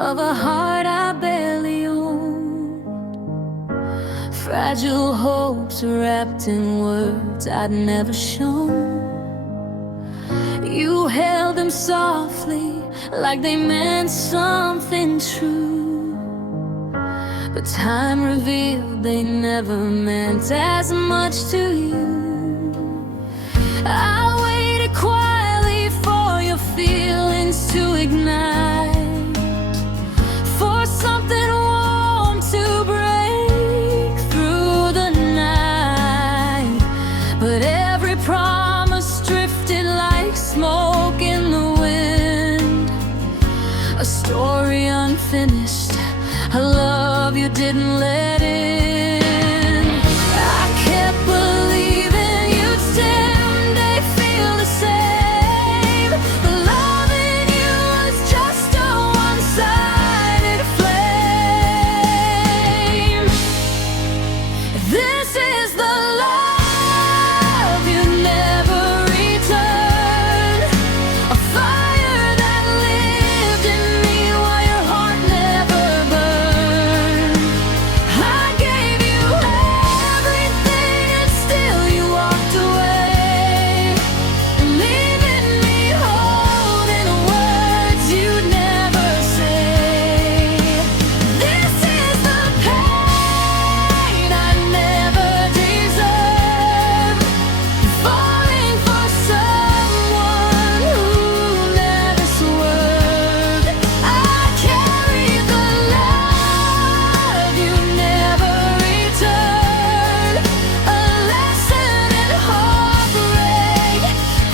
of a heart I barely own. Fragile hopes wrapped in words I'd never shown. You held them softly, like they meant something true. But time revealed they never meant as much to you. I waited quietly for your feelings to ignite, for something warm to break through the night. But every promise drifted like smoke in the wind, a story unfinished, a love you didn't let in. I kept believing you'd someday feel the same, but loving you was just a one-sided flame. This is the love you never returned, a fire that lived in me while your heart never burned. I gave you everything and still you walked away, leaving me holding words you'd never say. This is the pain I never deserved, falling for someone who never swerved. I carried the love you never returned, a lesson in heartbreak,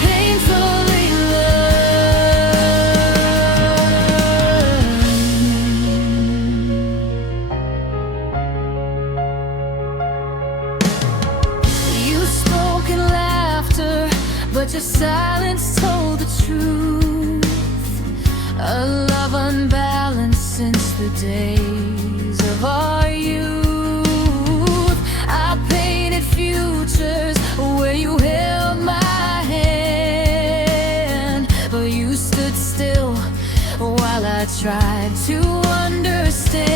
painfully learned. You spoke in laughter, but your silence told the truth. A love unbalanced since the days of our youth. I painted futures where you held my hand, but you stood still while I tried to understand.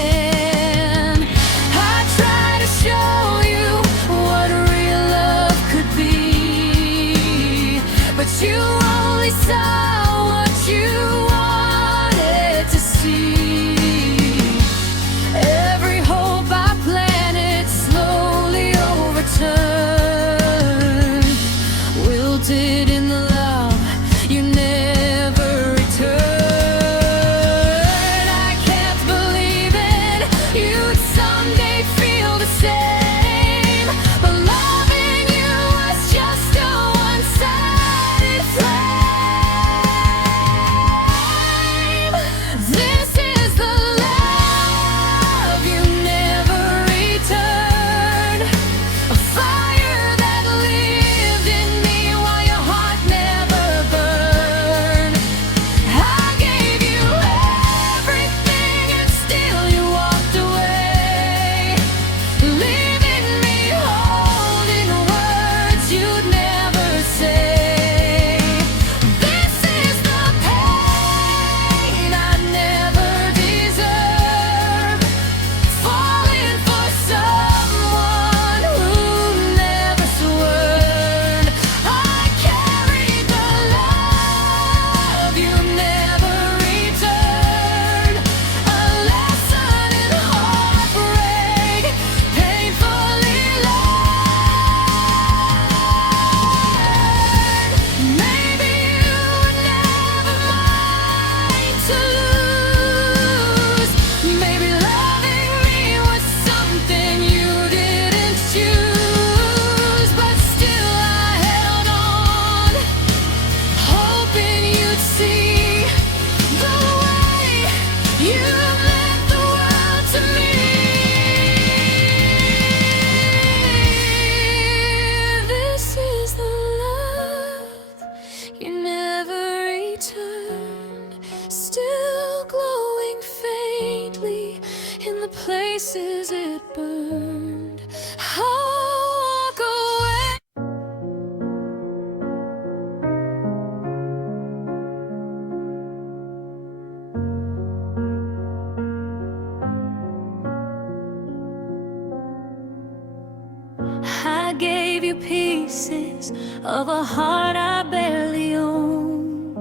I tried to show you what real love could be, but you only saw what you wanted to see. Every hope I planted slowly overturned, wilted in the love you never returned. I kept believing you'd someday feel the same, but loving you was just a one-sided flame. This is the love you never returned, a fire that lived in me while your heart never burned. I gave you everything and still you walked away, leaving me holding words you'd never say. This is the pain I never deserved, falling for someone who never swerved. I carried the love you never returned, a lesson in heartbreak, painfully learned. Maybe you were never mine to lose. Maybe loving me was something you didn't choose, but still I held on, hoping you'd see the way you meant the world to me. This is the love you never returned, still glowing faintly in the places it burned. I'll walk away. piece of a heart I barely owned.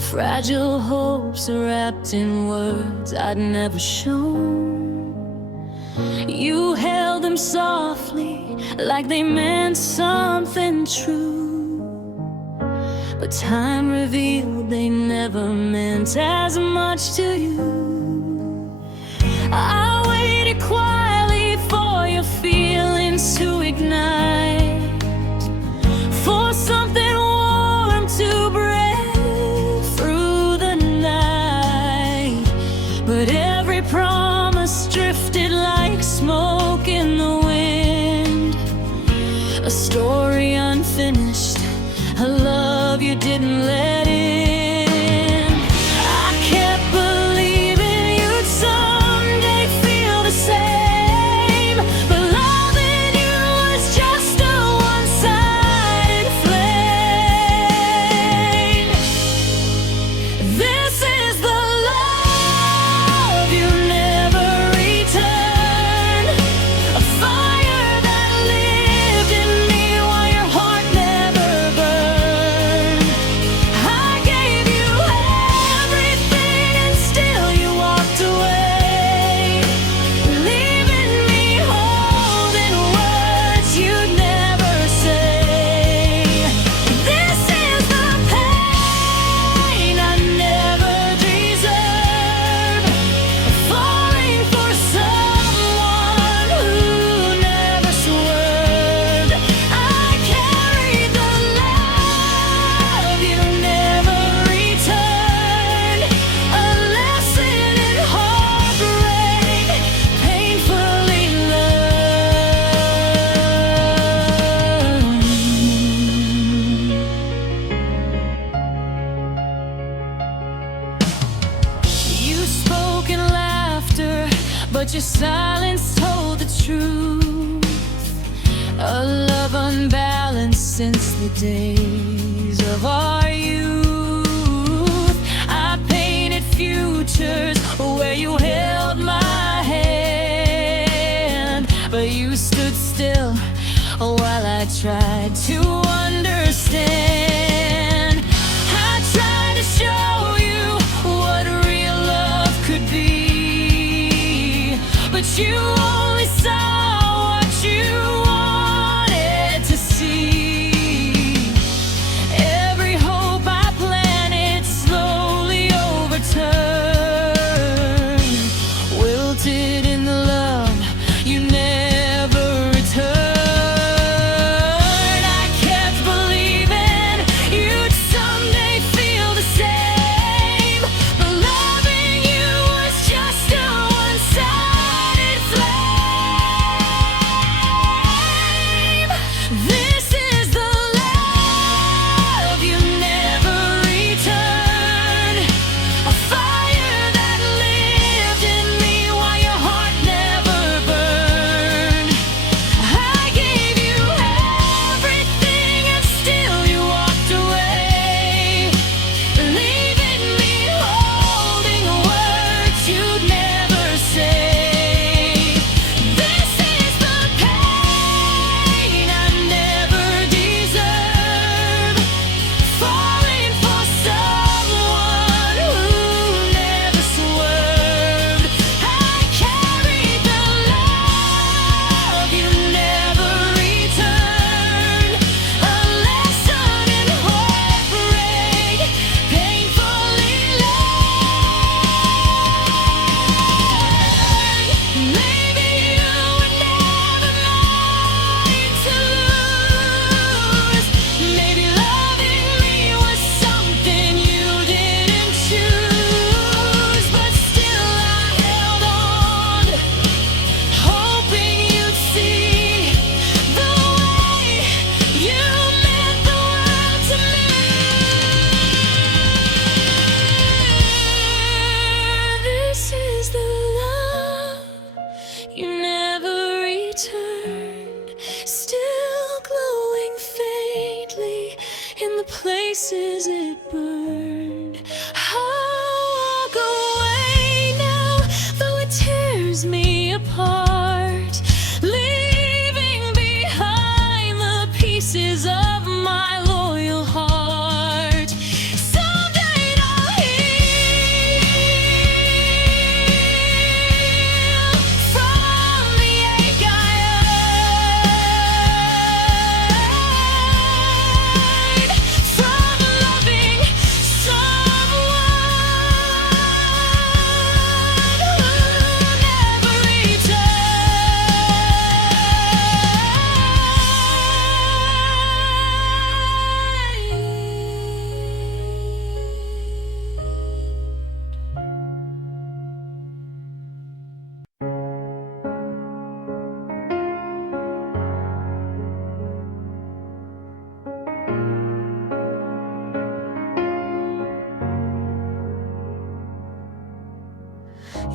Fragile hopes wrapped in words I'd never shown. You held them softly, like they meant something true, but time revealed they never meant as much to you. I waited quietly for your feelings to ignite, for something warm to break through the night. But every promise drifted like smoke in the wind, a story unfinished, a love you didn't let in. I kept believing you'd someday feel the same, but loving you was just a one-sided flame. This is the love you never returned, a fire that lived in me while your heart never burned. I gave you everything and still you walked away, leaving me holding words you'd never say. This is the pain I never deserved, falling for someone who never swerved. I carried the love you never returned, a lesson in heartbreak, painfully learned. You spoke in laughter, but your silence told the truth. A love unbalanced since the days of our youth. I painted futures where you held my hand, but you stood still while I tried to understand. I tried to show you what real love could be, but you only saw what you wanted to see. Every hope I planted slowly overturned, wilted in the love you never returned. I kept believing you'd someday feel the same, but loving you was just a one-sided flame.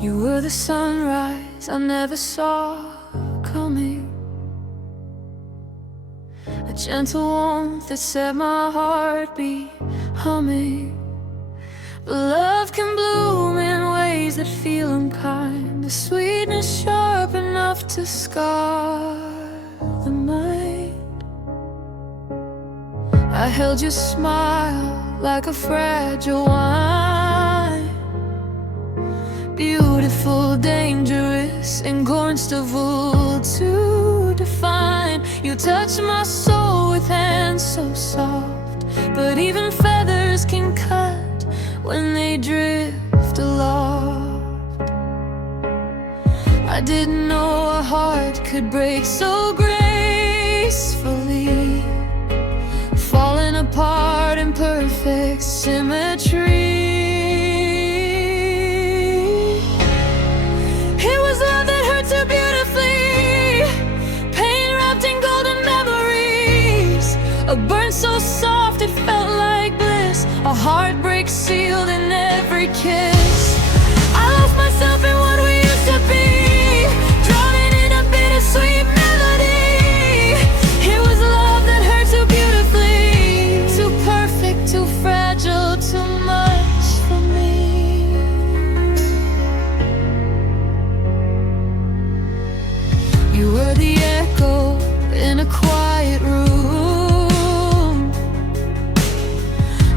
You were the sunrise I never saw coming, a gentle warmth that set my heartbeat humming. But love can bloom in ways that feel unkind, a sweetness sharp enough to scar the mind. I held your smile like a fragile wine, beautiful, dangerous, incorruptible to define. You touched my soul with hands so soft, but even feathers can cut when they drift aloft. I didn't know a heart could break so gracefully, falling apart in perfect symmetry. It was love that hurt so beautifully, pain wrapped in golden memories, a burn so soft it felt like bliss, a heartbreak sealed in every kiss. I lost myself in what we used to be, drowning in a bittersweet melody. It was love that hurt too beautifully, too perfect, too fragile, too much for me. You were the echo in a quiet room,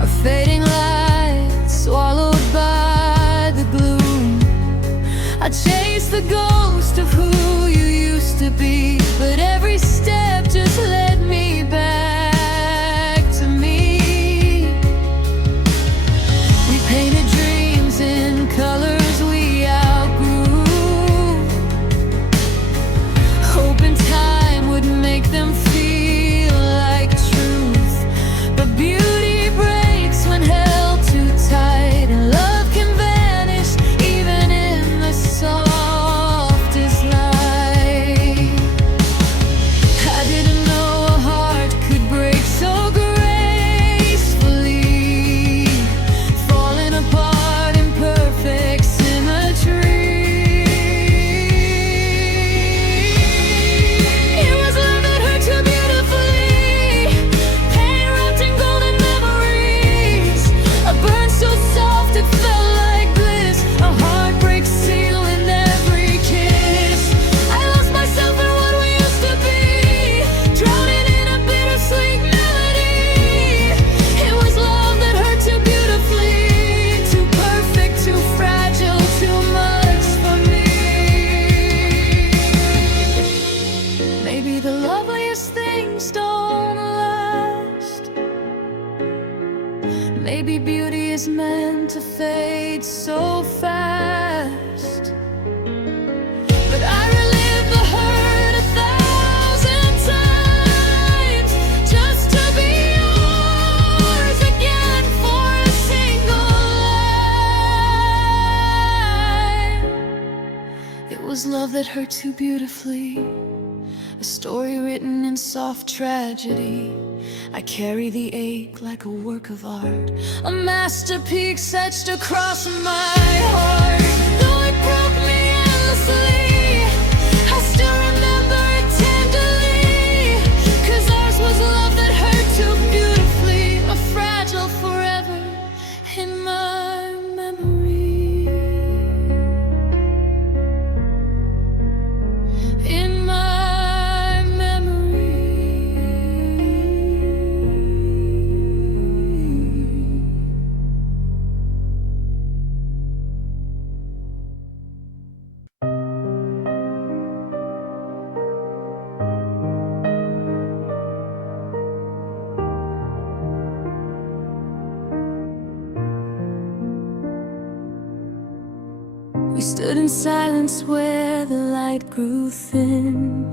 a fading light swallowed by the gloom. I chased the ghost of who you used to be, but every step just led me back to me. We painted dreams in colors we outgrew, hoping time would make them feel like truth. But beauty breaks when held too tight, and love can vanish even in the softest light. I didn't know a heart could break so gracefully, falling apart in perfect symmetry. It was love that hurt too beautifully, pain wrapped in golden memories, a burn so soft it felt like bliss, a heartbreak seal in every kiss. I lost myself in what we used to be, drowning in a bittersweet melody. It was love that hurt too beautifully, too perfect, too fragile, too much for me. Maybe the loveliest things don't last. Maybe beauty is meant to fade so fast. But I relived the hurt 1,000 times just to be yours again for a single line. It was love that hurt too beautifully, a story written in soft tragedy. I carry the ache like a work of art, a masterpiece etched across my heart. Though it broke me endlessly, I still remember it tenderly, 'cause ours was love that hurt too beautifully, a fragile forever in my memory. In my memory. We stood in silence where the light grew thin,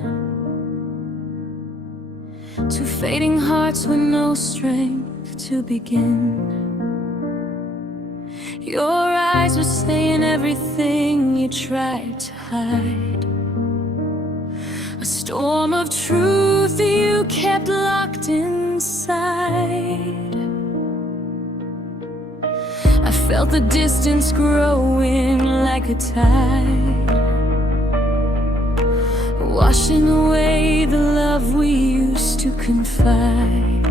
two fading hearts with no strength to begin. Your eyes were saying everything you tried to hide, a storm of truth that you kept locked inside. I Felt the distance growing like a tide, washing away the love we used to confide.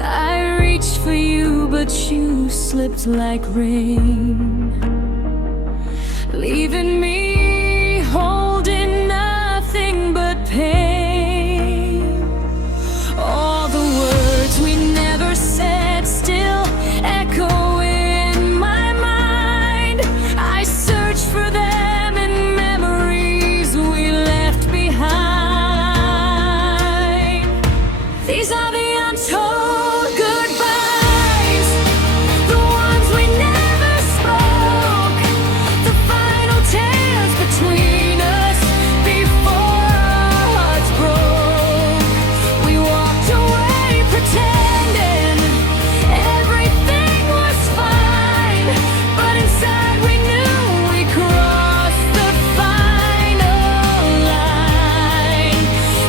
I reached for you, but you slipped like rain, leaving me holding nothing but pain. All the words we never said still echo in my mind. I search for them in memories we left behind. These are the untold goodbyes, the ones we never spoke, the final tears between us before our hearts broke. We walked away pretending everything was fine, but inside we knew we crossed the final line.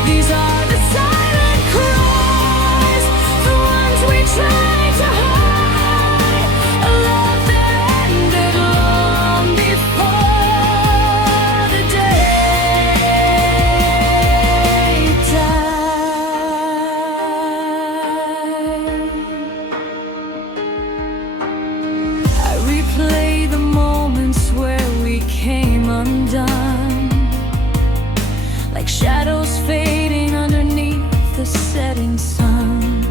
These are the silent cries, the ones we tried to hide, a love that ended long before the day died. I replay the moments where we came undone, like shadows fading underneath the setting sun.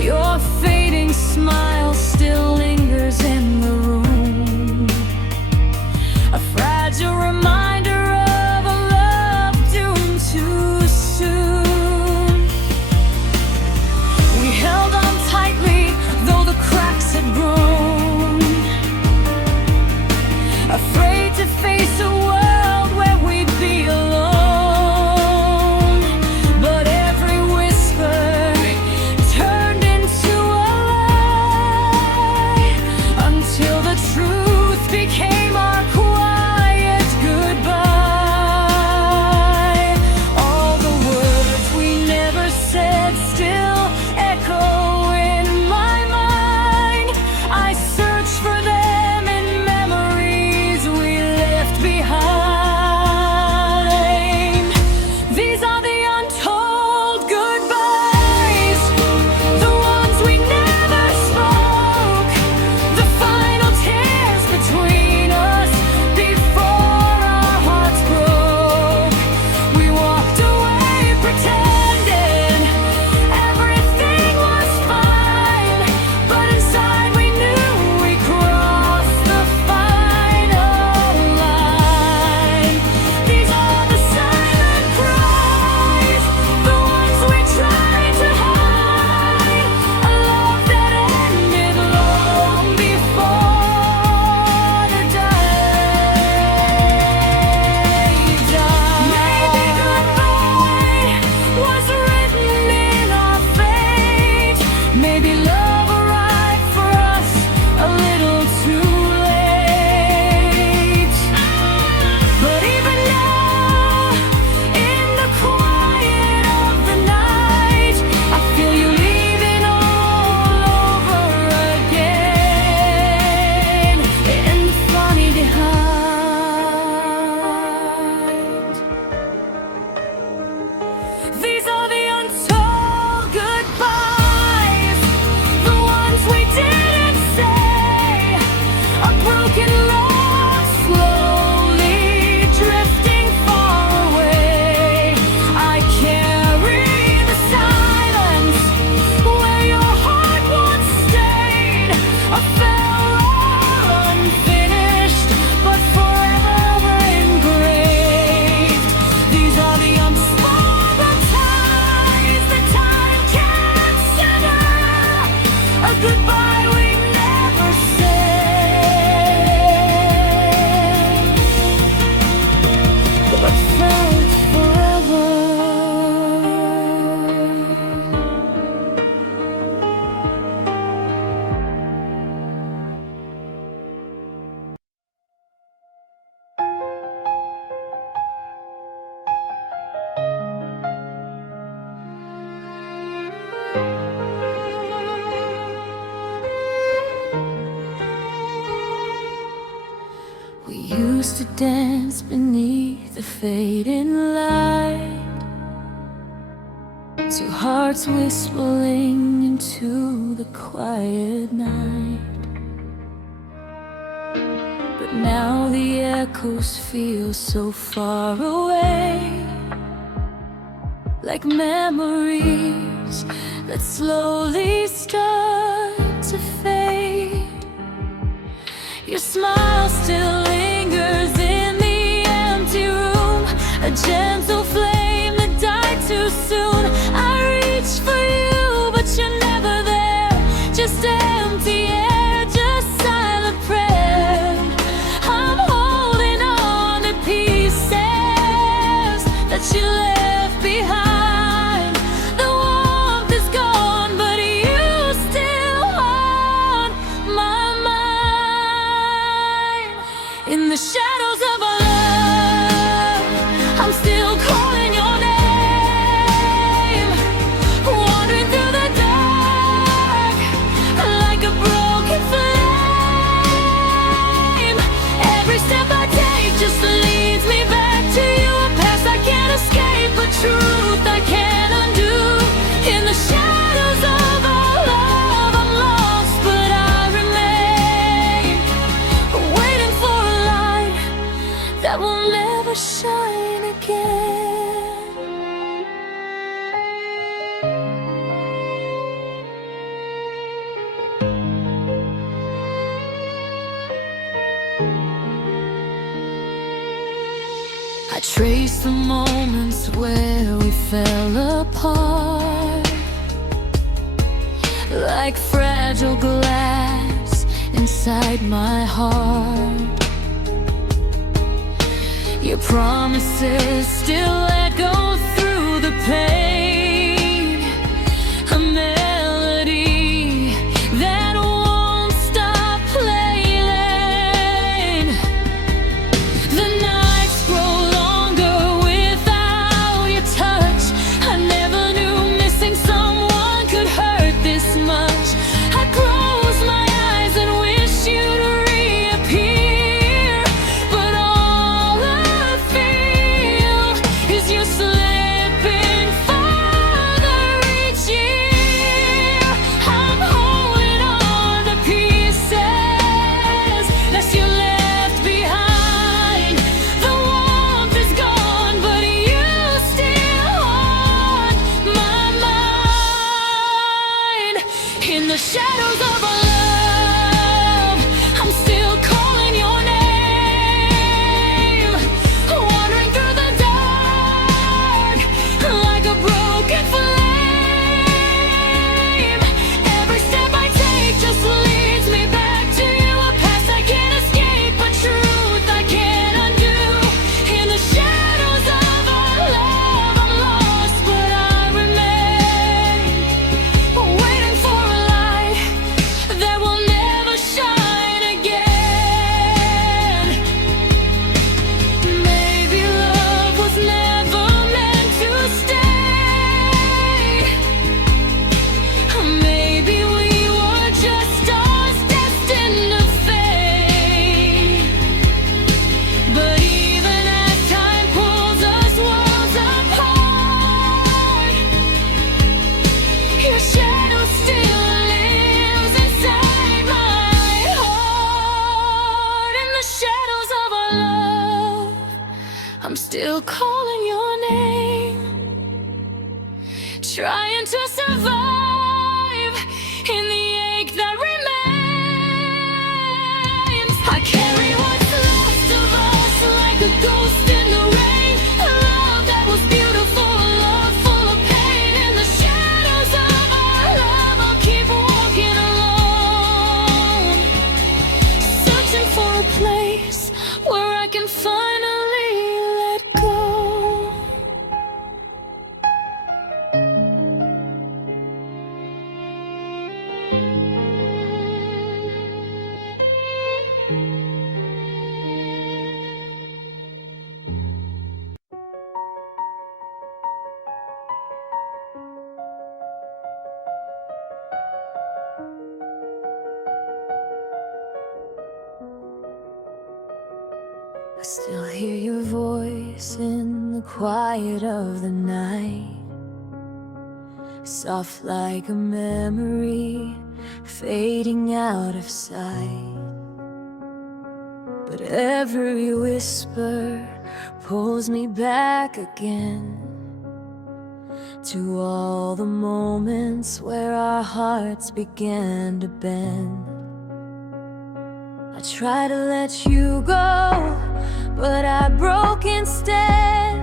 Your fading smile still lingers in the room, a fragile reminder of a love doomed too soon. We held on tightly, though the cracks had grown, afraid to face a world where we'd be alone. But every used to dance beneath the fading light, two hearts whispering into the quiet night. But now the echoes feel so far away, like memories that slowly start to fade. Your smile still lingers in the empty room, a gentle flame that died too soon. I reach for you, but you're never there, just empty air, just silent prayer. I'm holding on to pieces that you left behind. The warmth is gone, but you still haunt my mind. In the shadows of our love, I'm still calling your name, wandering through the dark like a broken flame. Every step I take just leads me back to you, a past I can't escape, a truth I can't undo. In the shadows of our love, I'm lost, but I remain, waiting for a light that will never shine again. I trace the moments where we fell apart, like fragile glass inside my heart. Your promises still echo through the pain, a melody that won't stop playing. The nights grow longer without your touch. I never knew missing someone could hurt this much. I close my eyes and wish you'd reappear, but all I feel is you slipping farther each year. I'm holding on to pieces that you left behind. The warmth is gone, but you still haunt my mind. In the shadows of our love, I'm still calling your name, wandering through the dark like a broken flame. Every step I take just leads me back to you, a past I can't escape, a truth I can't undo. In the shadows of our love, I'm lost, but I remain, waiting for a light that will never shine again. Maybe love was never meant to stay. Maybe we were just stars destined to fade. But even as time pulls us worlds apart, your shadow still lives inside my heart. In the shadows of our love, I'm still calling your name, trying to survive in the ache that remains. I carry what's left of us like a ghost in the rain, a love that was beautiful, a love full of pain. In the shadows of our love, I'll keep walking alone, searching for a place where I can finally let go. Still hear your voice in the quiet of the night, soft like a memory fading out of sight. But every whisper pulls me back again to all the moments where our hearts began to bend. I try to let you go, but I broke instead.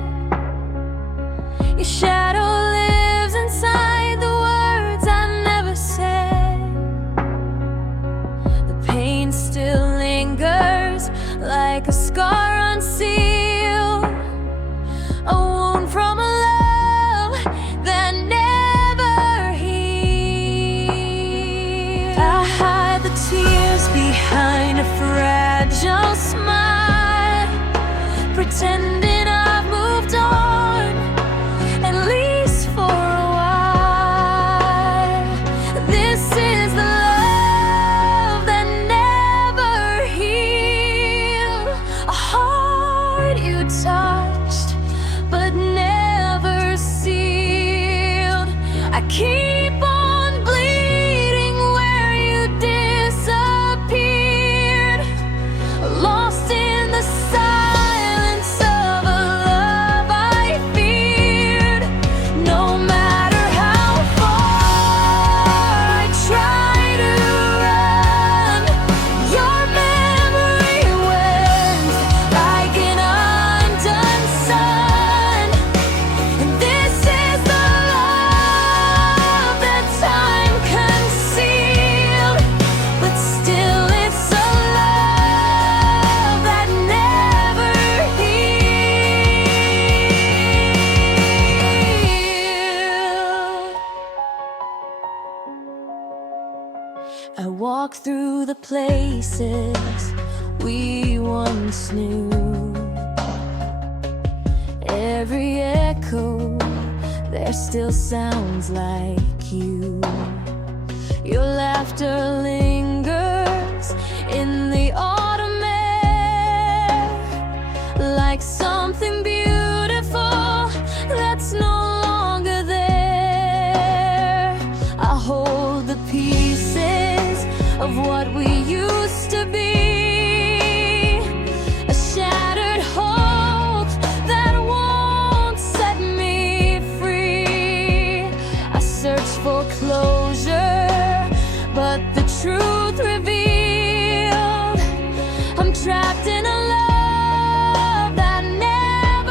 Your shadow lives inside the words I never said. The pain still lingers like a scar unsealed, a wound from a love that never healed. I hide the tears behind a fragile smile, pretending I've moved on, at least for a while. This is the love that never healed, a heart you touched but never sealed. I keep on bleeding where you disappeared, lost in the silence of a love I feared. No matter how far I try to run, your memory wins like an undone sun. And this is the love that time concealed, but still it's a love that never healed. I walk through the places we once knew. Every echo there still sounds like you. Your laughter lingers in the autumn air, like something beautiful that's no longer there. I hold the pieces of what we used to be, a shattered hope that won't set me free. I search for closure, but the truth revealed, I'm trapped in a love that never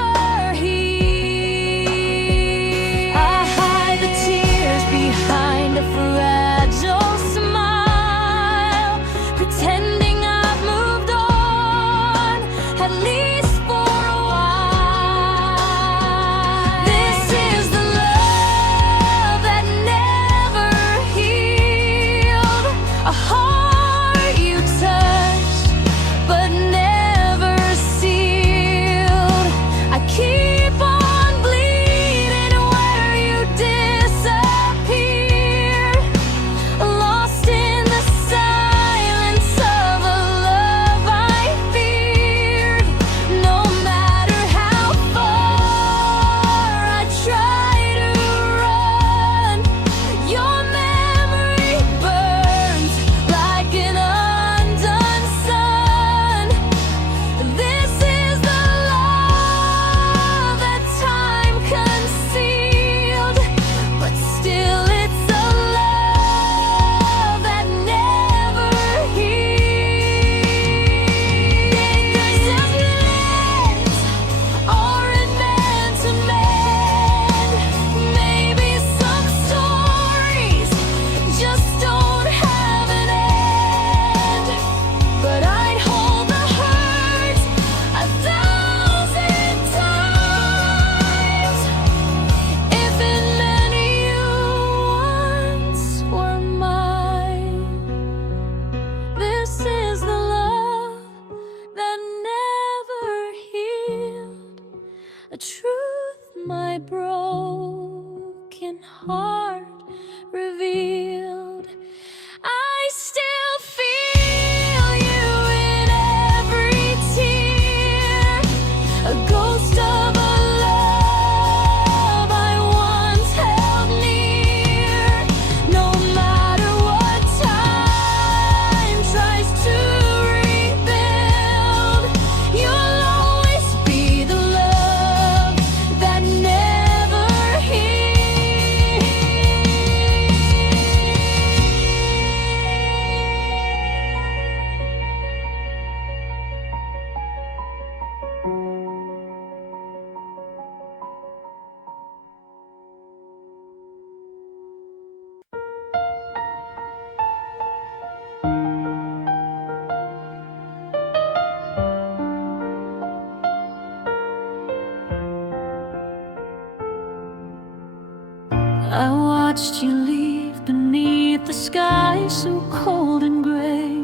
I watched you leave beneath the sky so cold and gray.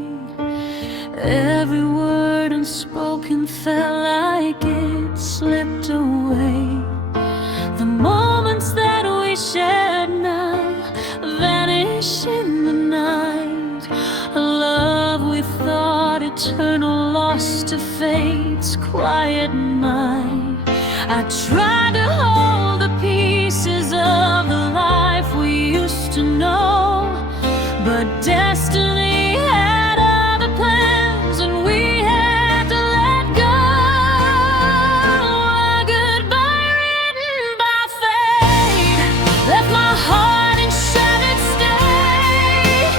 Every word unspoken felt like it slipped away. The moments that we shared now vanish in the night. A love we thought eternal, lost to fate's quiet night. I tried to hold the pieces of the life we used to know, but destiny had other plans and we had to let go. A goodbye written by fate left my heart in shattered state.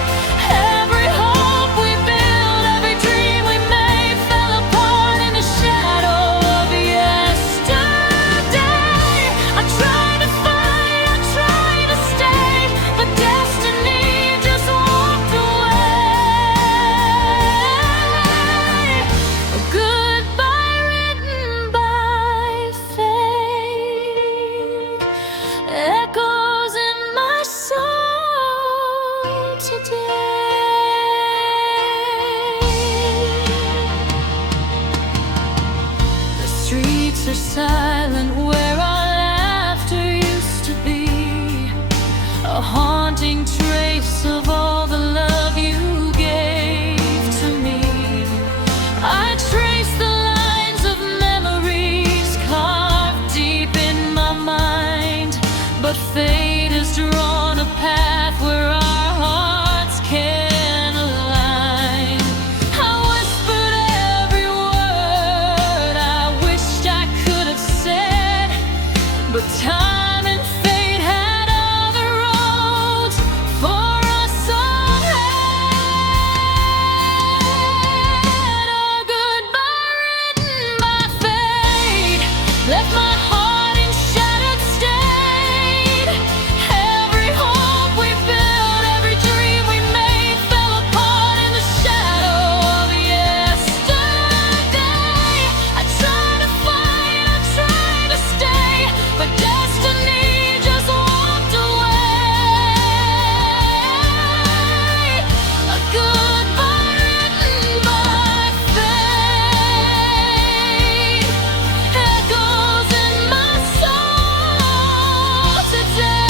Every hope we built, every dream we made fell apart in the shadow of yesterday. I tried to fight, I tried to stay, but destiny just walked away. A goodbye written by fate echoes in my soul today. The streets are silent where our laughter used to be, a haunting trace of all the love you gave to me. I trace the lines of memories carved deep in my mind, but fate has drawn a path where our hearts can align. I whispered every word I wished I could have said, but time and fate had other roads for us all ahead. A goodbye written by fate left my heart in shattered state. Every hope we built, every dream we made fell apart in the shadow of yesterday. I tried to fight, I tried to stay, but destiny just walked away. A goodbye written by fate echoes in my soul today.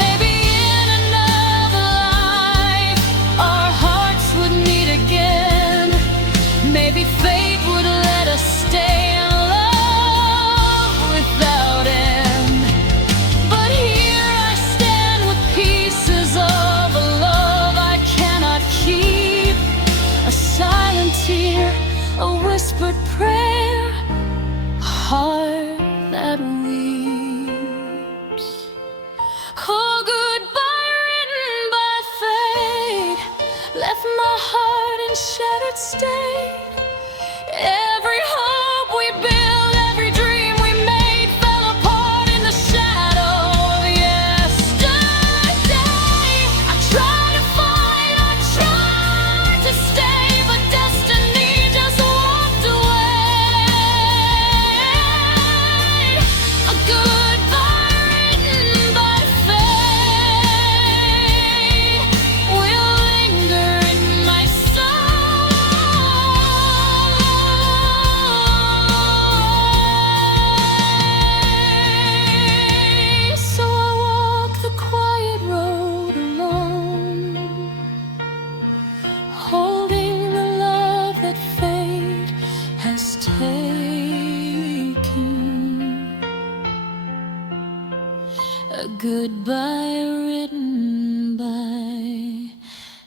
Maybe in another life our hearts would meet again. Maybe fate would let us stay in love without end. But here I stand with pieces of a love I cannot keep. A silent tear, a whispered prayer, a heart that weeps. Oh, goodbye written by fate left my heart in shattered state. Every hope we built, every dream we made fell apart in the shadow of yesterday. I tried to fight, I tried to stay, but destiny just walked away. A goodbye written by fate will linger in my soul. So I walk the quiet road alone, holding the love that fate has taken. A goodbye written by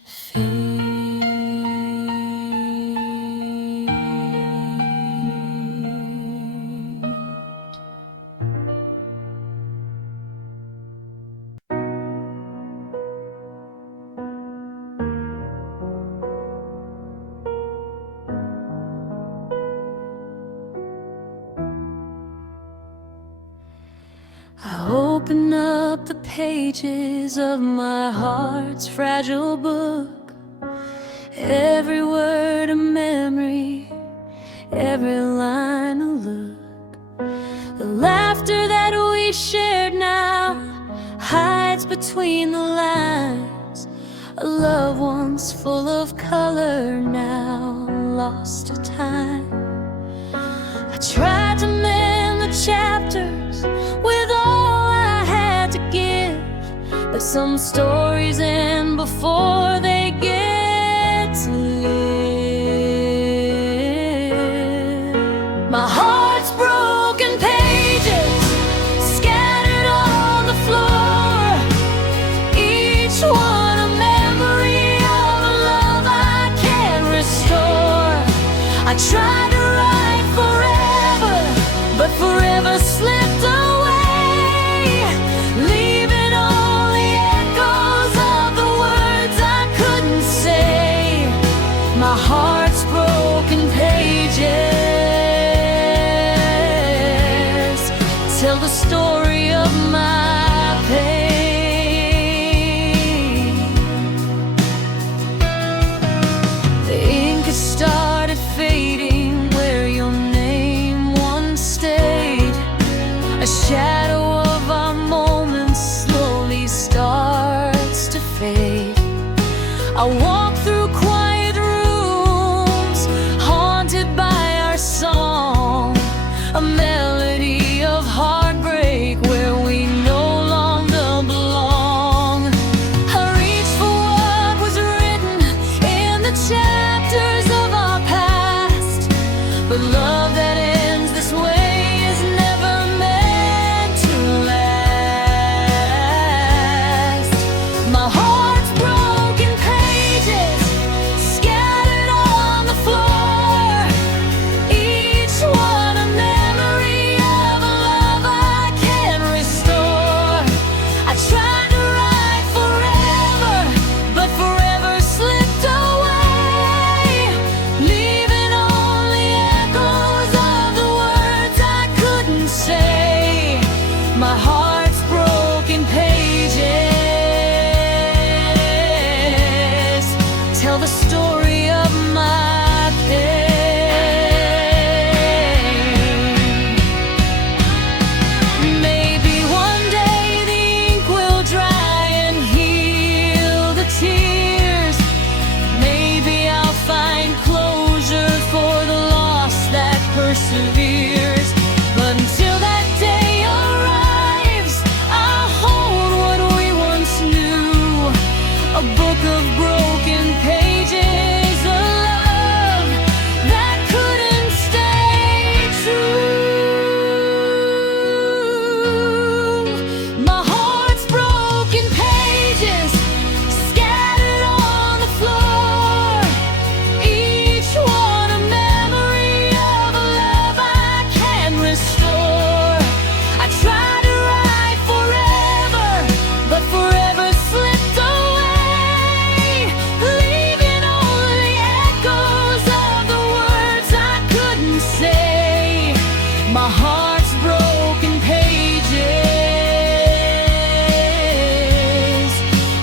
fate. I open up the pages of my heart's fragile book. Every word a memory, every line a look. shared now hides between the lines. A love once full of color, now lost to time. I tried to mend the chapters with all I had to give, but some stories end before they get to live. My heart's broken pages scattered on the floor, each one a memory of a love I can't restore. I tried to write forever, but forever slipped away, leaving only echoes of the words I couldn't say. My heart's broken pages tell the story of my pain. The ink has started fading where your name once stayed. A shadow of our moments slowly starts to fade. I walk through quiet rooms haunted by our song, a melody of heartbreak where we no longer belong. I reached for what was written in the chapters of our past, but love that ends this way is never meant to last. My heart's broken pages scattered on the floor, each one a memory of a love I can't restore. I tried to write forever, but forever slipped away, leaving only echoes of the words I couldn't say. My heart's broken pages tell the story of my pain. Maybe one day the ink will dry and heal the tears. Maybe I'll find closure for the loss that perseveres. But until that day arrives, I'll hold what we once knew, a book of broken pages, a love that couldn't stay true. My heart's broken pages scattered on the floor, each one a memory of a love I can't restore. I tried to write forever, but forever slipped away, leaving only echoes of the words I couldn't say. My heart's broken pages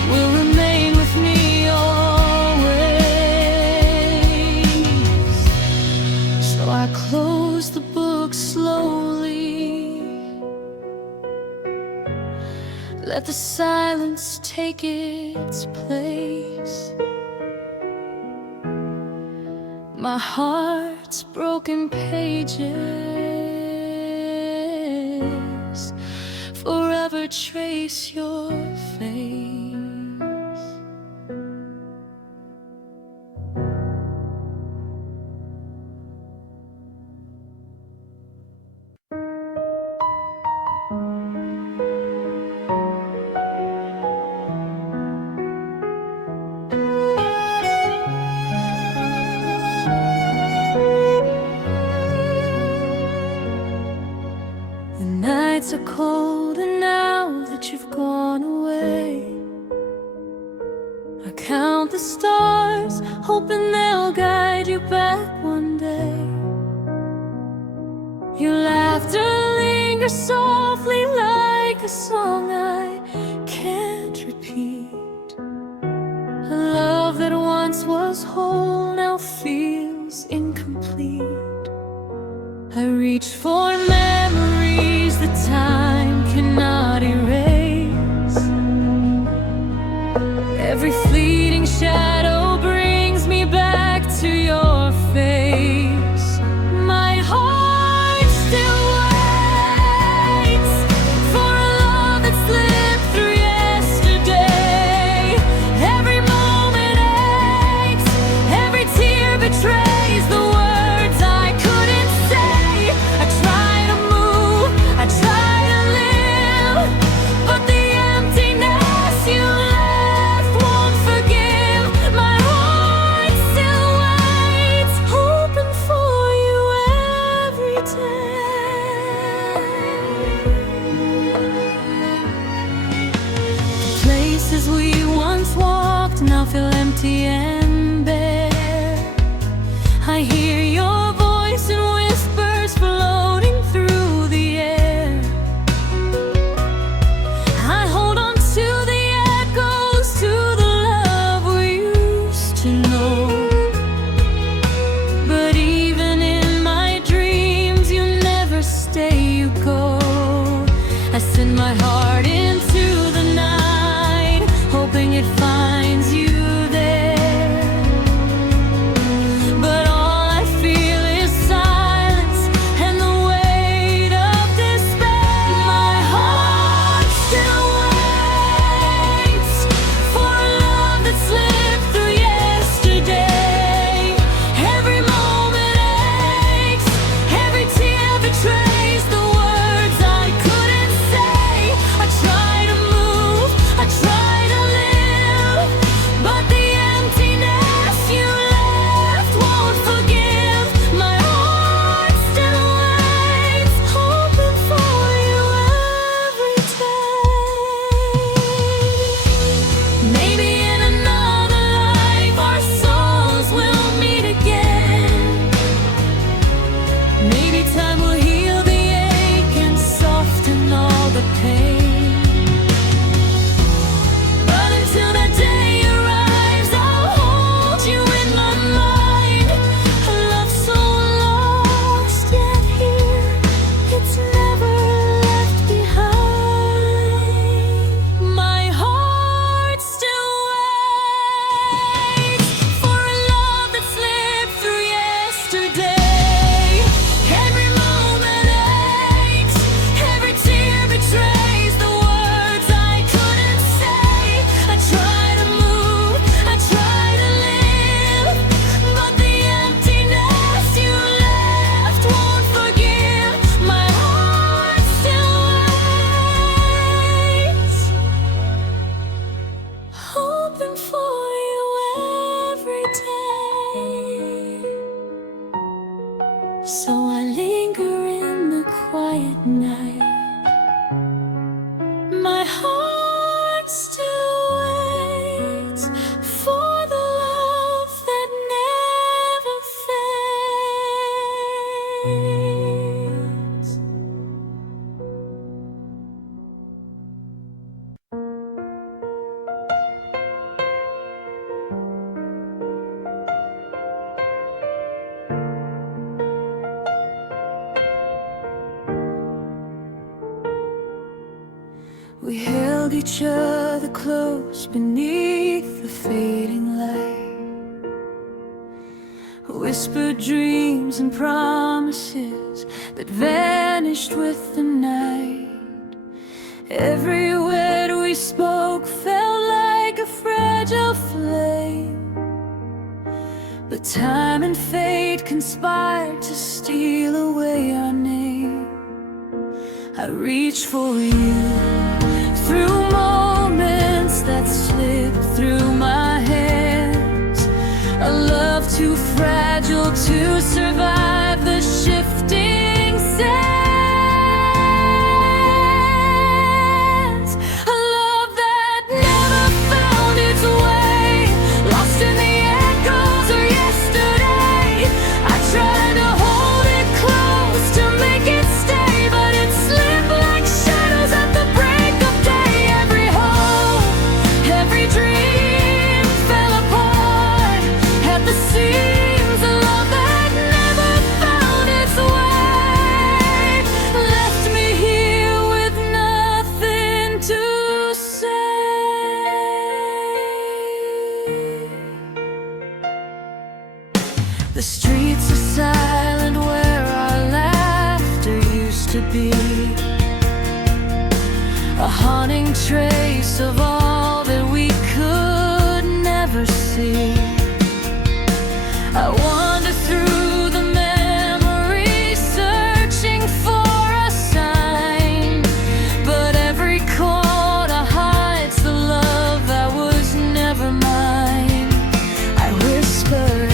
will remain with me always. So I close the book slowly, let the silence take its place. My heart's broken pages forever trace your face. The nights are colder now that you've gone away. I count the stars, hoping they'll guide you back one day. Your laughter lingers softly like a song I can't repeat. A love that once was whole now feels incomplete. I reach for memories that time can Every fleeting shadow brings me back to your face. My heart still waits for a love that slipped through yesterday. Every moment aches, every tear betrays the words I couldn't say. I try to move, I try to live, but the emptiness you left won't forgive. My heart still waits, hoping for you every day. Places we once walked now feel empty and bare. I hear your voice in whispers floating through the air. I hold on to the echoes, to the love we used to know. But even in my dreams, you never stay, you go. I send my heart into the night, hoping it finds you there. But all I feel is silence and the weight of despair. My heart still waits for a love that slipped through yesterday. Every moment aches, every tear betrays the words I couldn't say. I try to move, I try to live, but the emptiness you left won't forgive. My heart still waits, hoping for you every day. Maybe in another life our souls will meet again. Maybe time will heal the ache and soften all the pain. But until that day arrives, I'll hold you in my mind. A love so lost yet here, it's never left behind. My heart still waits for a love that slipped through yesterday. Every moment aches, every tear betrays the words I couldn't say. I try to move, I try to live, but the emptiness you left won't forgive. My heart still waits, hoping for you every day. So I linger in the quiet night. My heart still waits for the love that never fades. We held each other close beneath the fading light, whispered dreams and promises that vanished with the night. Every word we spoke felt like a fragile flame, but time and fate conspired to steal away our name. I reach for you through moments that slip through my hands. A love too fragile to survive the shifting sands. A love that never found its way, lost in the echoes of yesterday. I tried to hold it close to make it stay, but it slipped like shadows at the break of day. Every hope, every dream fell apart at the seams. A love that never The streets are silent where our laughter used to be, a haunting trace of all that we could never see. I wander through the memories, searching for a sign, but every corner hides the love that was never mine. I whispered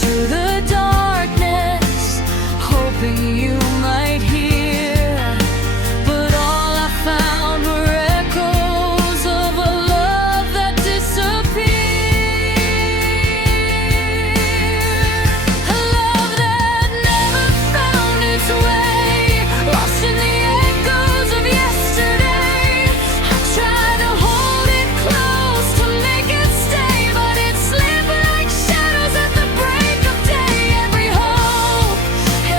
to the darkness, hoping you might hear, but all I found were echoes of a love that disappeared. A love that never found its way, lost in the echoes of yesterday. I tried to hold it close to make it stay, but it slipped like shadows at the break of day. Every hope,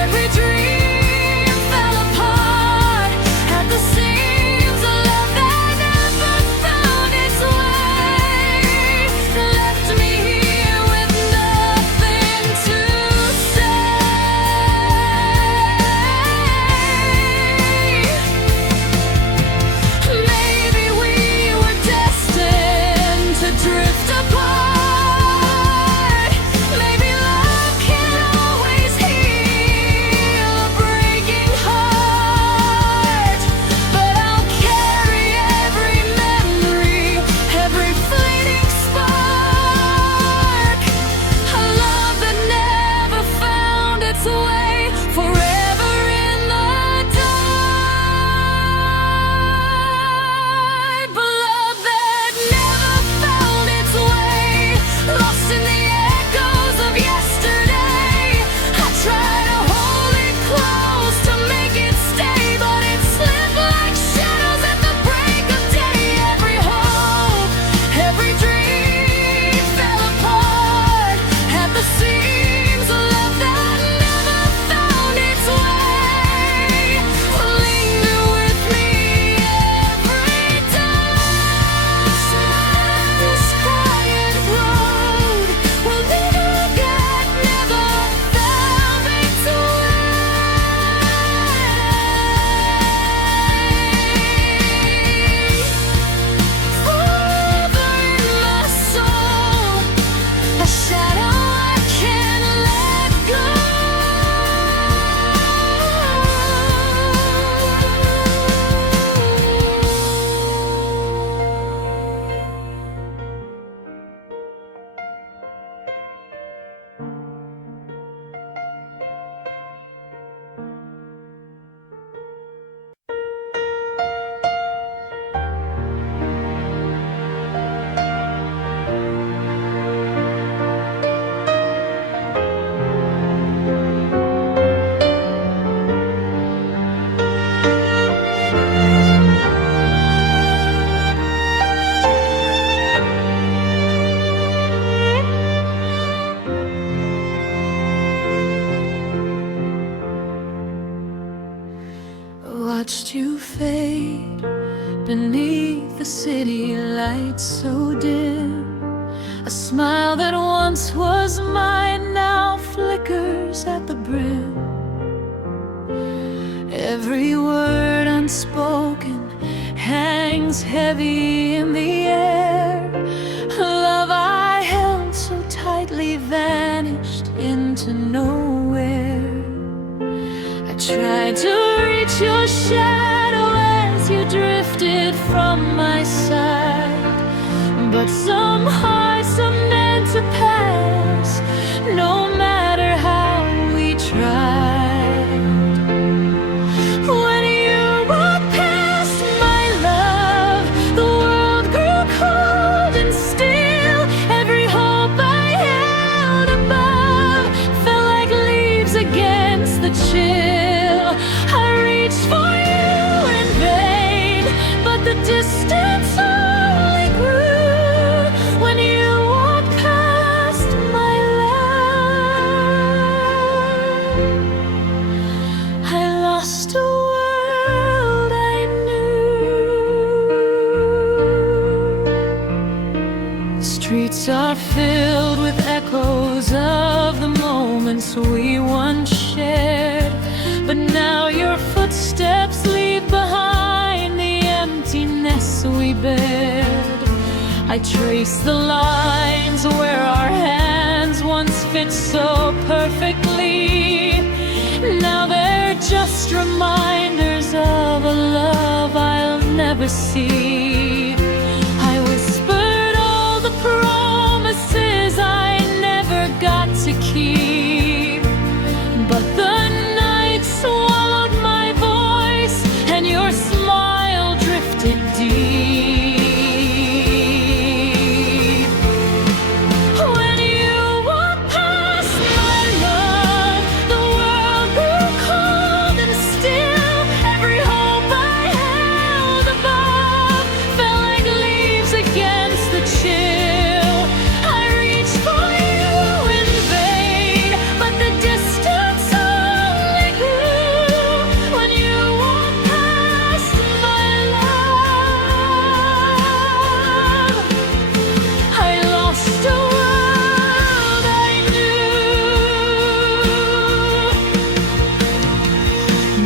every dream fell apart at the seams. A love that never found its way left me here with nothing to say. Maybe we were destined to drift apart. Maybe love can always heal a breaking heart. But I'll carry every memory, every fleeting spark. A love that never found its way, forever in the dark. But love that never found its way, lost in the echoes of yesterday. I try to hold it close to make it stay, but it slipped like shadows at the break of day. Every hope, every dream fell apart at the seams. A love that never found its way will linger with me every time. This quiet road will never get, never found its way. Forever in my soul, a shadow I can't let go. Watched you fade beneath the city lights so dim. A smile that once was mine now flickers at the brim. Every word unspoken hangs heavy in the air. Love I held so tightly vanished into nowhere. I tried to reach your shadow as you drifted from my side, but some hearts are meant to pass, no matter how we tried. When you walked past my love, the world grew cold and still. Every hope I held above felt like leaves against the chill. I reached for you in vain, but the distance only grew when you walked past. Streets are filled with echoes of the moments we once shared, but now your footsteps leave behind the emptiness we bared. I trace the lines where our hands once fit so perfectly. Now they're just reminders of a love I'll never see. I whispered all the promises I never got to keep, but the night swallowed my voice and your smile drifted deep. When you walked past my love, the world grew cold and still. Every hope I held above fell like leaves against the chill. I reached for you in vain, but the distance only grew. When you walked past my love, I lost a world I knew.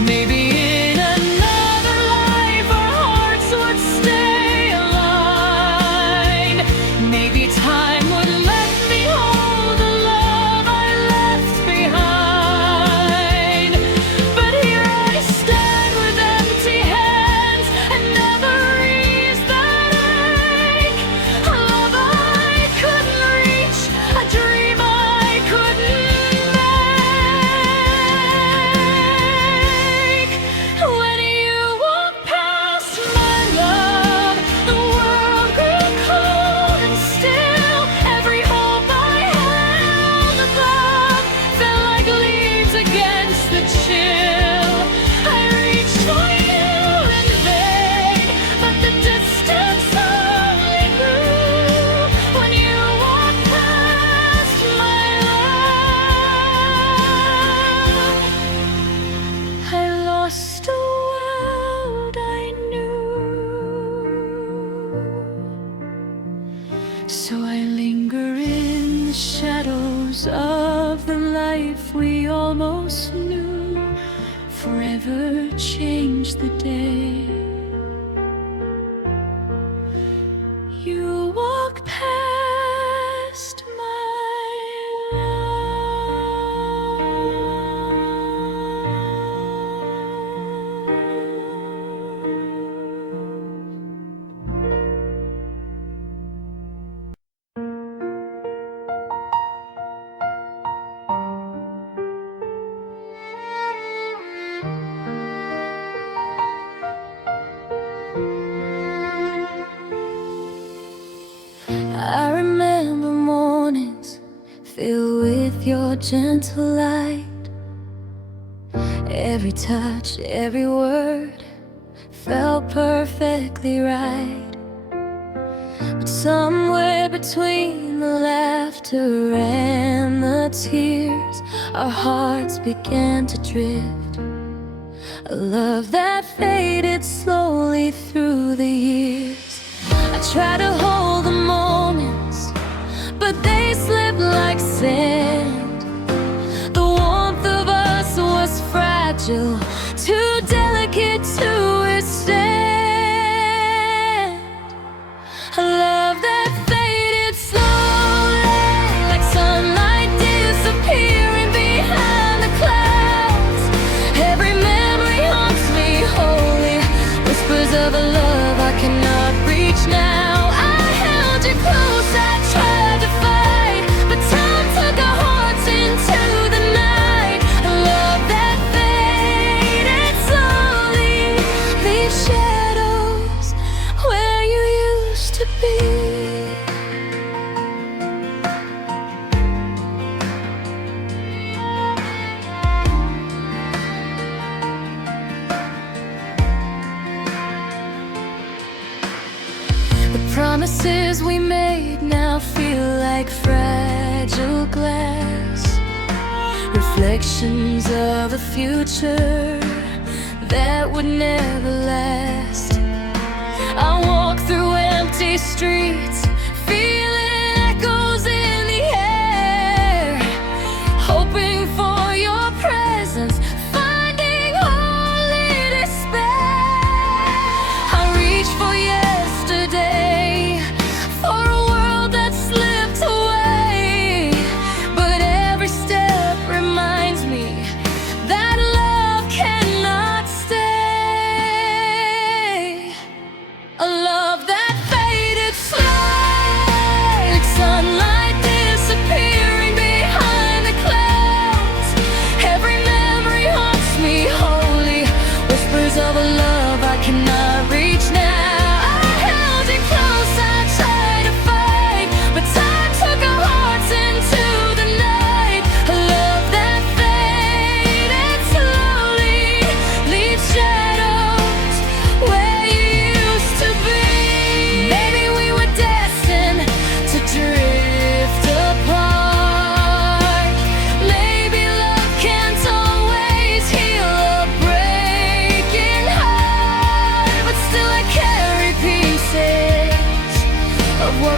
Maybe in another life our hearts would stay aligned. Maybe time would let me hold the love I left behind. But here I stand with empty hands and memories that ache. A love I couldn't reach, a dream I couldn't make. When you walked past my love, the world grew cold and still. Every hope I held above fell like leaves against the chill. I reached for you in vain, but the distance only grew. When you walked past my love, I lost a world I knew. So I linger in the shadows of the life we almost knew. Forever changed the day you walk past my I remember mornings filled with your gentle light. Every touch, every word felt perfectly right. But somewhere between the laughter and the tears, our hearts began to drift. A love that faded slowly through the years. I tried to hold the moments, but they slipped like sand. The warmth of us was fragile, too delicate to withstand. A love that faded slowly, like sunlight disappearing behind the clouds. Every memory haunts me wholly, whispers of a love I cannot reach now. I held you close, I tried to fight, but time took our hearts into the night. A love that faded slowly, leave shadows where you used to be. The promises we made now feel like fragile glass, reflections of a future that would never last. I walk through empty streets, feeling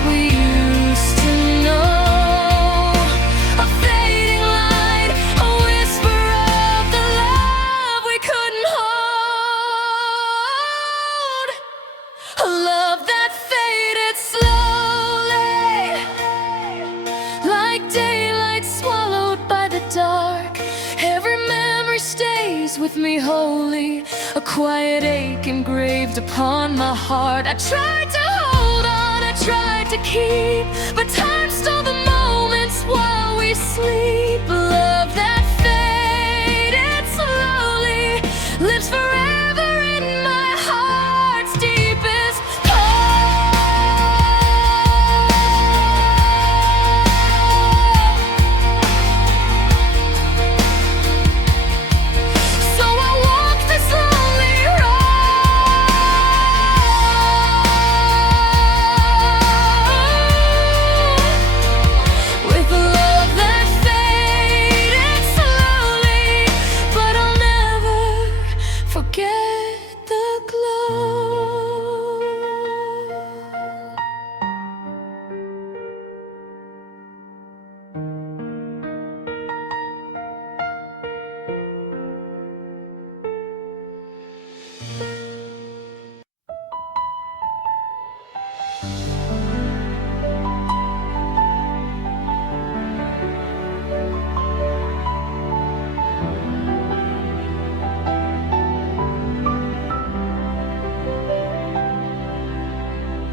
we used to know. A fading light, a whisper of the love we couldn't hold. A love that faded slowly, like daylight swallowed by the dark. Every memory stays with me wholly, a quiet ache engraved upon my heart. I tried to hold on, I tried to keep, but time stole the moments while we sleep. Love that faded slowly lives forever in my heart's deepest So I walk this lonely road with a love that faded slowly, but I'll never forget the glow.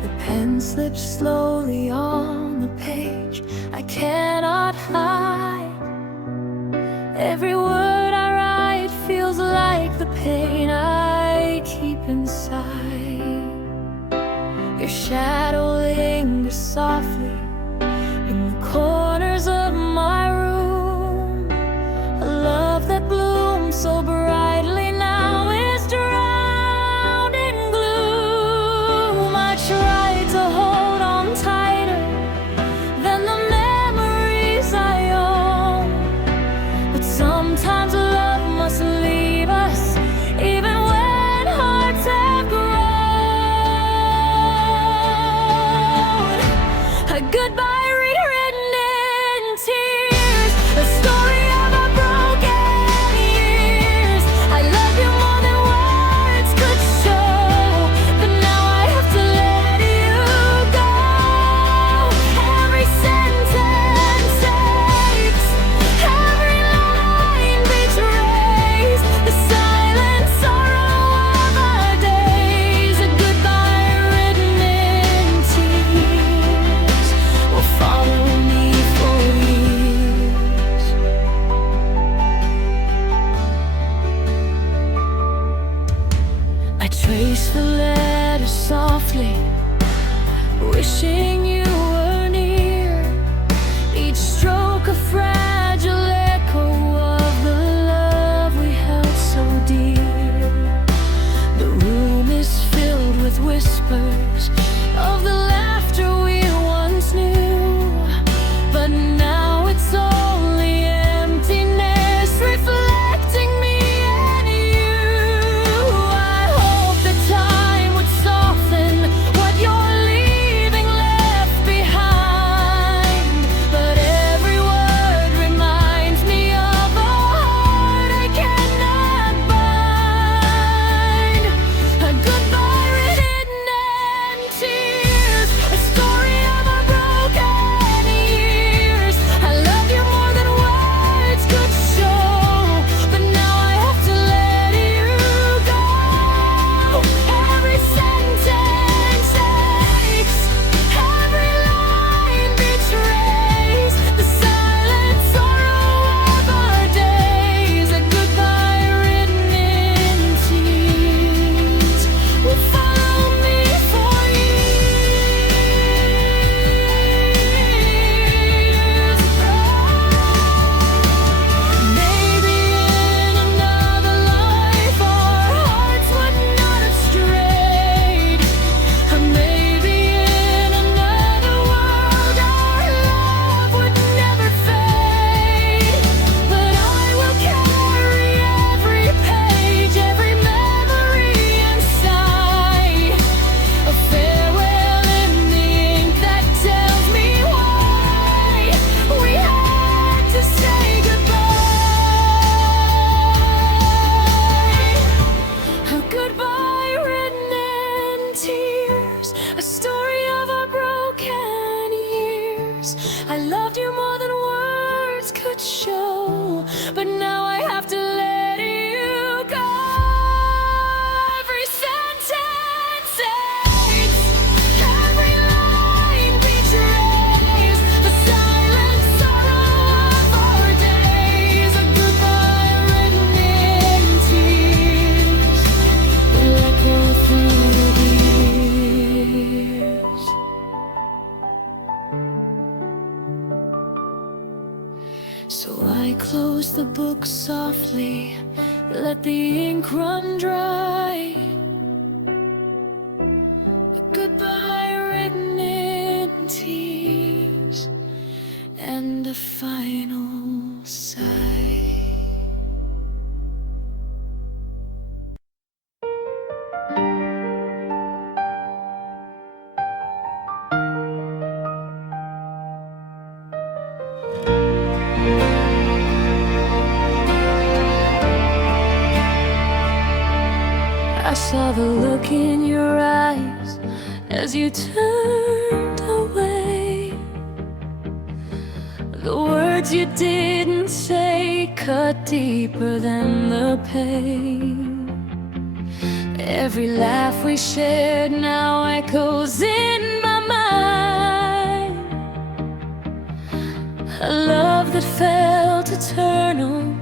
The pen slips slowly on the page, I cannot hide. Every word I write feels like the pain I keep inside. Your shadow lingers softly in the corners of my room. A love that bloomed so brightly now is drowned in gloom. I tried to hold on tighter than the memories I own, but sometimes love must leave us even when hearts have grown. A good lips. I loved you more than words could show, but now I have to let you go. Every sentence aches, every line betrays the silent sorrow of our days. A goodbye written in tears will echo through the years. So I close the book softly, let the ink run dry. A goodbye written in tears and a final sigh. I saw the look in your eyes as you turned away. The words you didn't say cut deeper than the pain. Every laugh we shared now echoes in my mind. A love that felt eternal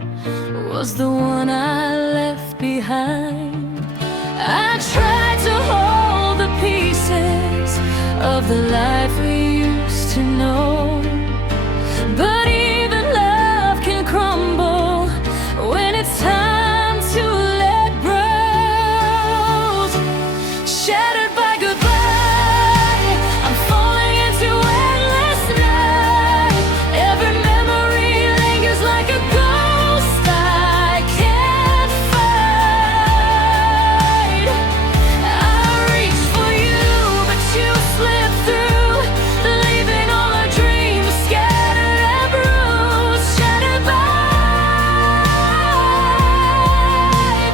was the one I left behind. I tried to hold the pieces of the life we used to know, but even love can crumble when it's time to let go. Shattered by goodbye, I'm falling into endless night. Every memory lingers like a ghost I can't fight. I reach for you, but you slip through, leaving all our dreams scattered and bruised. Shattered by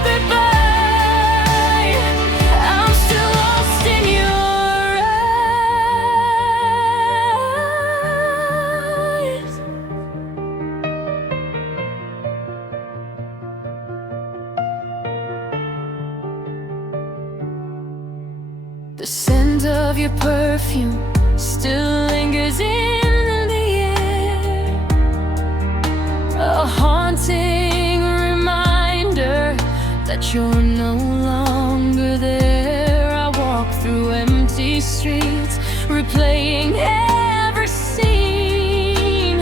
goodbye, I'm still lost in your eyes. The scent of your perfume still lingers in the air, a haunting reminder that you're no longer there. I walk through empty streets, replaying every scene.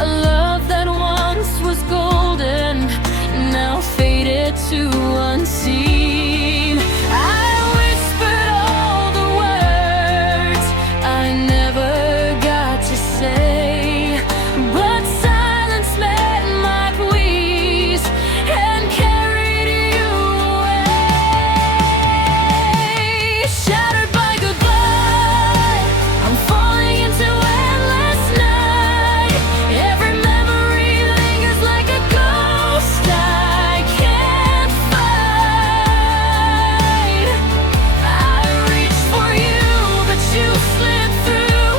A love that once was golden, now faded to unseen. I whispered all the words I never got to say, but silence met my pleas and carried you away. Shattered by goodbye, I'm falling into endless night. Every memory lingers like a ghost I can't fight. I reach for you, but you slip through,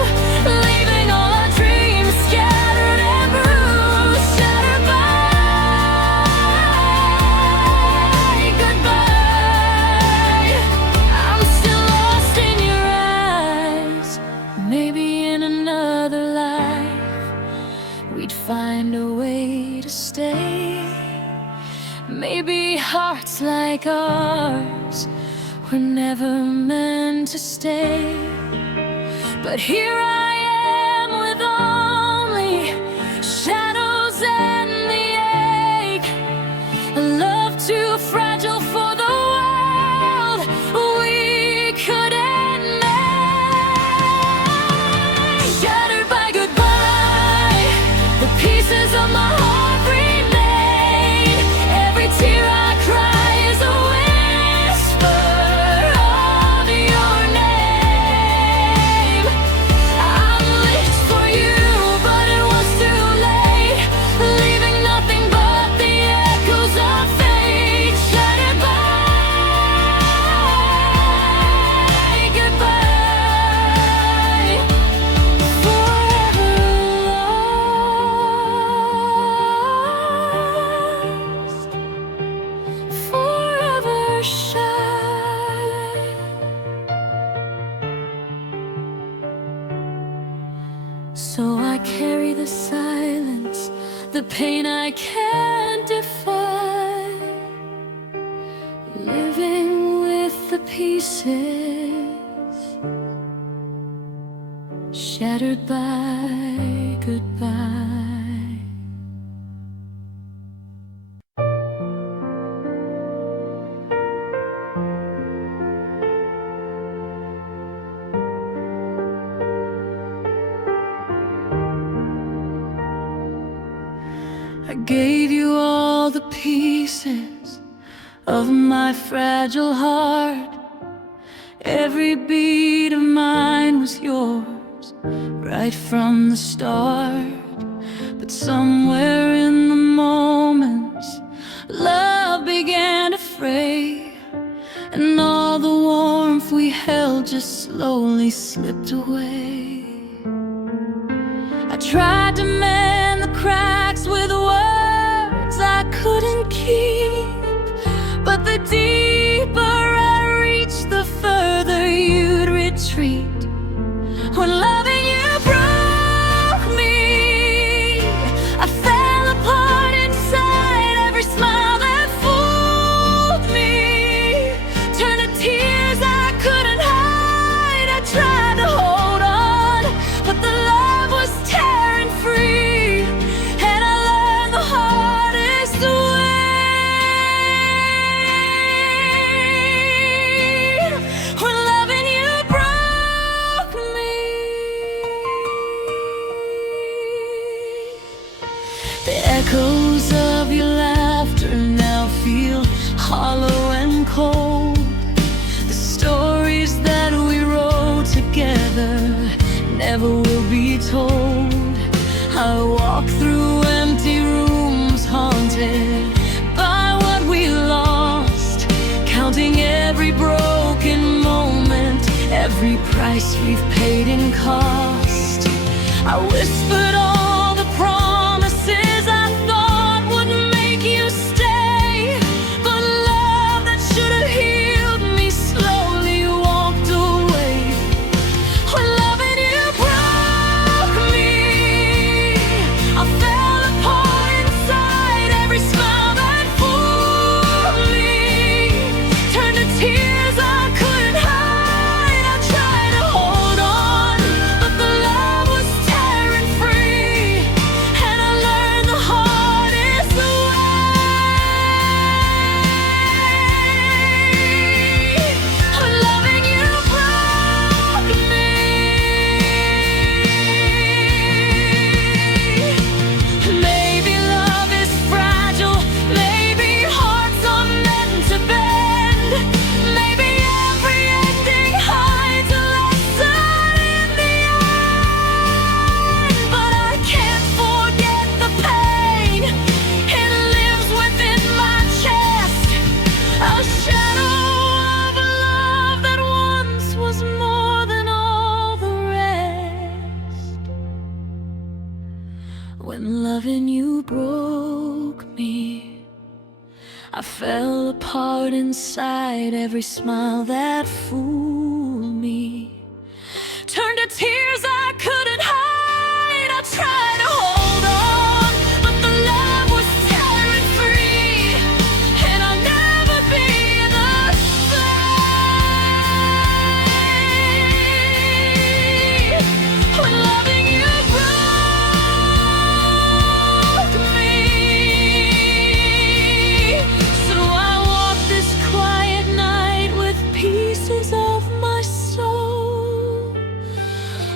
leaving all our dreams scattered and bruised. Shattered by goodbye, I'm still lost in your eyes. Maybe in another life we'd find a way to stay. Maybe hearts like ours were never meant to stay. But here I am with only shadows and the ache, a love too fragile for the world we couldn't make. Shattered by goodbye, the pieces of my heart remain. Every tear I cry is a whisper of your name. I So I carry the silence, the pain I can't defy, living with the pieces shattered by goodbye. I gave you all the pieces of my fragile heart. Every beat of mine was yours right from the start. But somewhere in the moments, love began to fray, and all the warmth we held just slowly slipped away. I tried to mend the cracks with words I couldn't keep, but the deeper I reached, the further you'd retreat. When loving you broke me, I fell apart inside. Every smile that fooled me turned to tears I couldn't hide. I tried to hold on, but the love was tearing free, and I learned the hardest way. When loving you broke me, the echoes of your laughter now feel hollow and cold. The stories that we wrote together never will be told. I walk through empty rooms haunted by what we lost, counting every broken moment, every price we've paid in cost. I whispered all the promises I thought would make you stay, but love that should have healed me slowly walked away. When loving you broke me, I fell apart inside. Every smile that fooled me turned to tears I couldn't hide. I tried to hold on, but the love was tearing free, and I learned the hardest way. When loving you broke me, maybe love is fragile, maybe hearts are meant to bend, maybe every ending hides a lesson in the end. But I can't forget the pain, it lives within my chest, a shadow of a love that once was more than all the rest. When loving you broke me, I fell apart inside. Every smile that fooled me turned to tears I couldn't hide. I tried to hold on, but the love was tearing free, and I'll never be the same. When loving you broke me, so I walk this quiet night with pieces of my soul,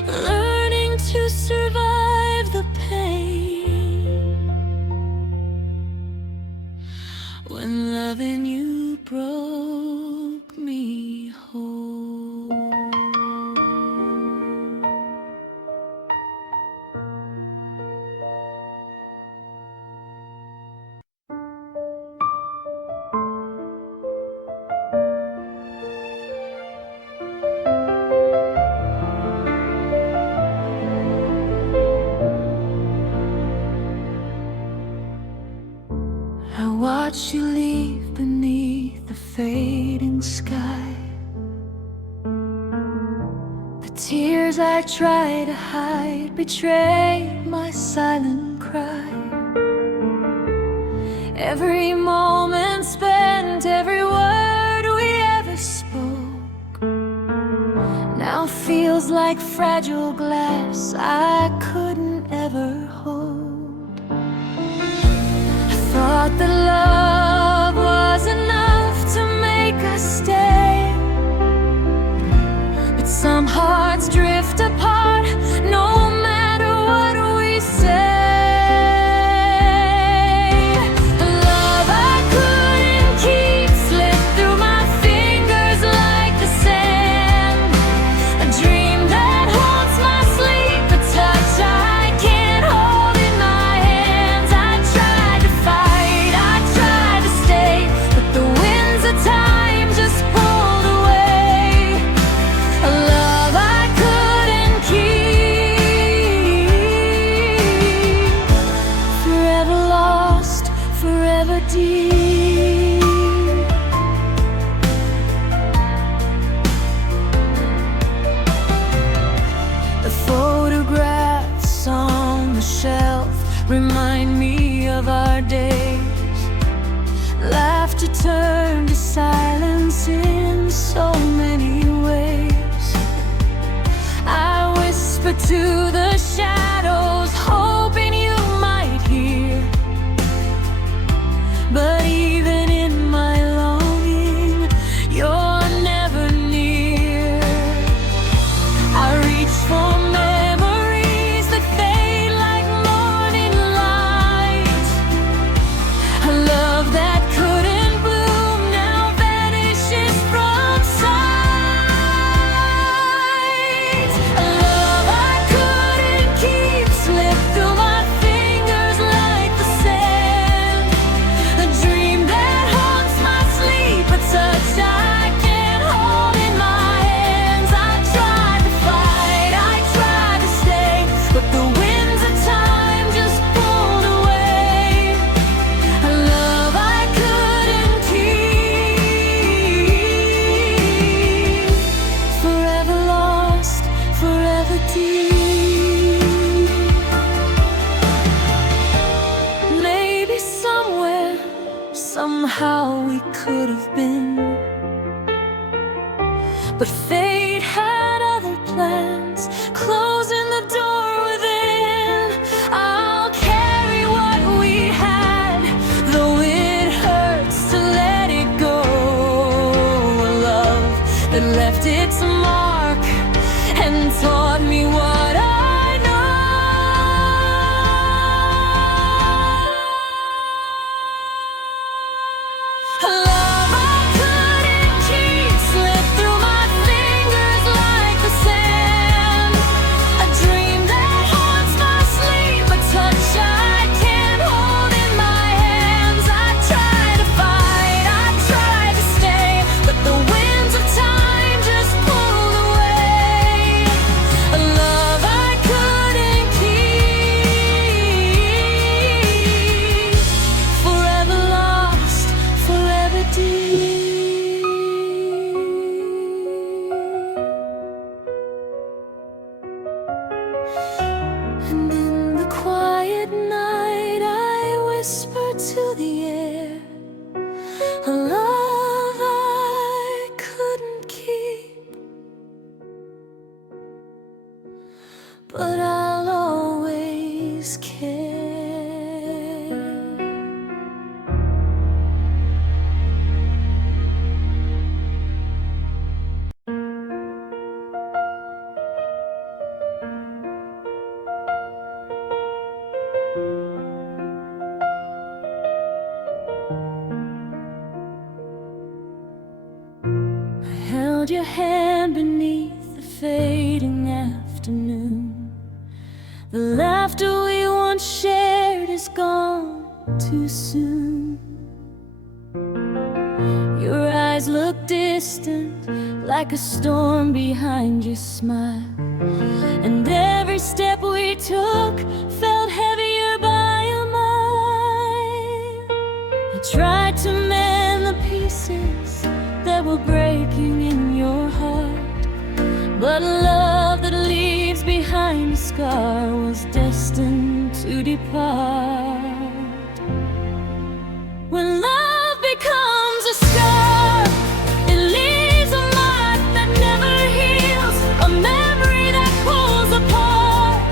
learning to survive the pain. When loving you broke me whole. I watch you leave beneath the fading sky. The tears I try to hide, betray my silent cry. Every moment spent, every word we ever spoke, now feels like fragile glass I couldn't ever hold. I thought that love was enough to make us stay, but some hearts drift apart no matter what we say. Remind me of our days. Laughter turned to silence in so many ways. I whisper to the shadows, hoping you might hear. But even in my longing, you're never near. I reach for memories that fade like morning light. A love that couldn't bloom now vanishes from sight. A love I couldn't keep slipped through my fingers like the sand. A dream that haunts my sleep, a touch I can't hold in my hands. I tried to fight, I tried to stay, but the winds of time just pulled away. A love I couldn't keep. Forever lost, forever deep. Maybe somewhere, somehow we could have been, but fate had other plans, closing the door within. I'll carry what we had, though it hurts to let it go. A love that left its mark and taught me what I know. A love I couldn't keep slipped through my fingers like the sand. A dream that haunts my sleep, a touch I can't hold in my hands. I tried to fight, I tried to stay, but the winds of time just pulled away. A love I couldn't keep. Forever lost, forever deep. And in the quiet night I whisper to the air, a love I couldn't keep, but I'll always care. I held your hand beneath the fading afternoon. The laughter we once shared is gone too soon. Your eyes look distant, like a storm behind your smile. And every step we took felt heavier by a mile. I tried to mend the pieces that were breaking in your heart, but a love that leaves scar was destined to depart. When love becomes a scar, it leaves a mark that never heals, a memory that pulls apart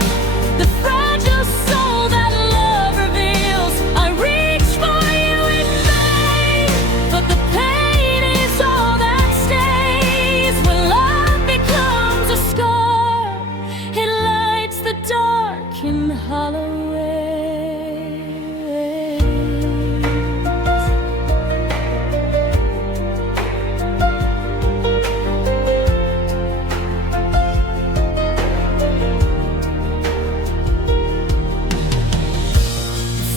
the fragile soul that love reveals. I reach for you in vain, but the pain is all that stays. When love becomes a scar, it lights the dark in the hollow ways.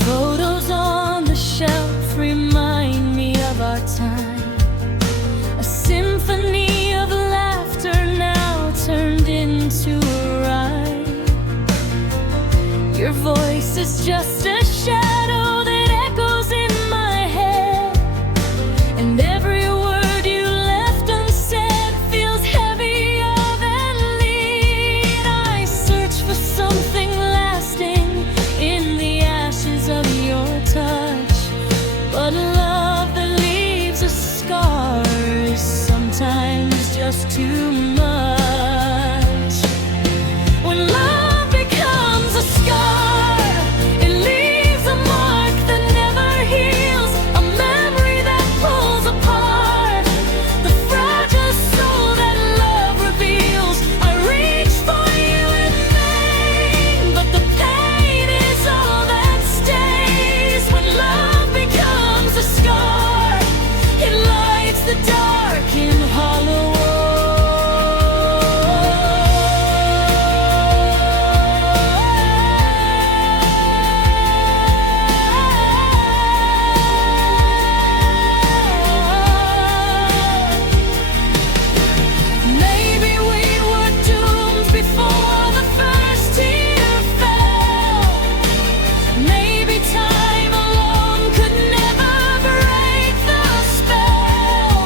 Photos on the shelf remind me of our time, a symphony of laughter now turned into a rhyme. Your voice is just a shadow that echoes in my head, and every word you left unsaid feels heavier than lead. I search for something lasting in the ashes of your touch, but love that leaves a scar is sometimes just too much. When love becomes a scar, it leaves a mark that never heals, a memory that pulls apart the fragile soul that love reveals. I reach for you in vain, but the pain is all that stays. When love becomes a scar, it lights the dark in hollow. Maybe we were doomed before the first tear fell. Maybe time alone could never break the spell.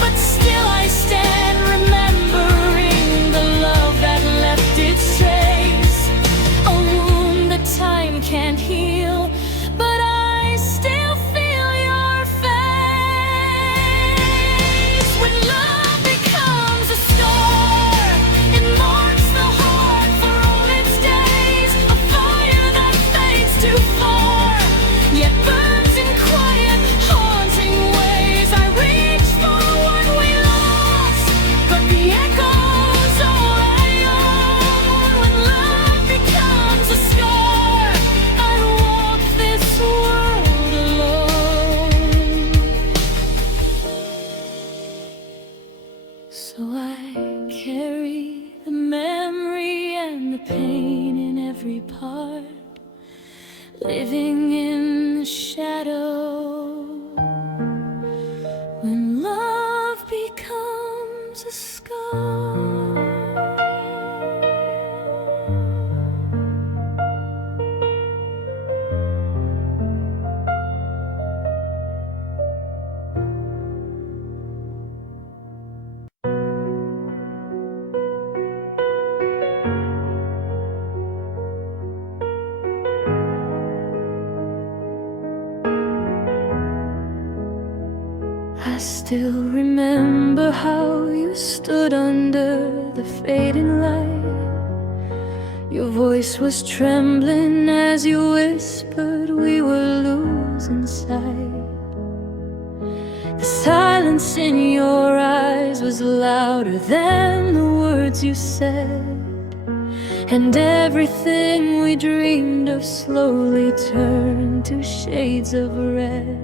But still I stand remembering the love that left its trace, a wound that time can't heal, but I still feel your face. When love becomes a scar, it marks the heart for all its days, a fire that fades too far, yet burns in quiet, haunting ways. I reach for what we lost, but the echoes all I own. When love becomes a scar, I walk this world alone. So I carry the memory and the pain in every part, living in the shadow. When love becomes a scar. I still remember how you stood under the fading light. Your voice was trembling as you whispered we were losing sight. The silence in your eyes was louder than the words you said, and everything we dreamed of slowly turned to shades of red.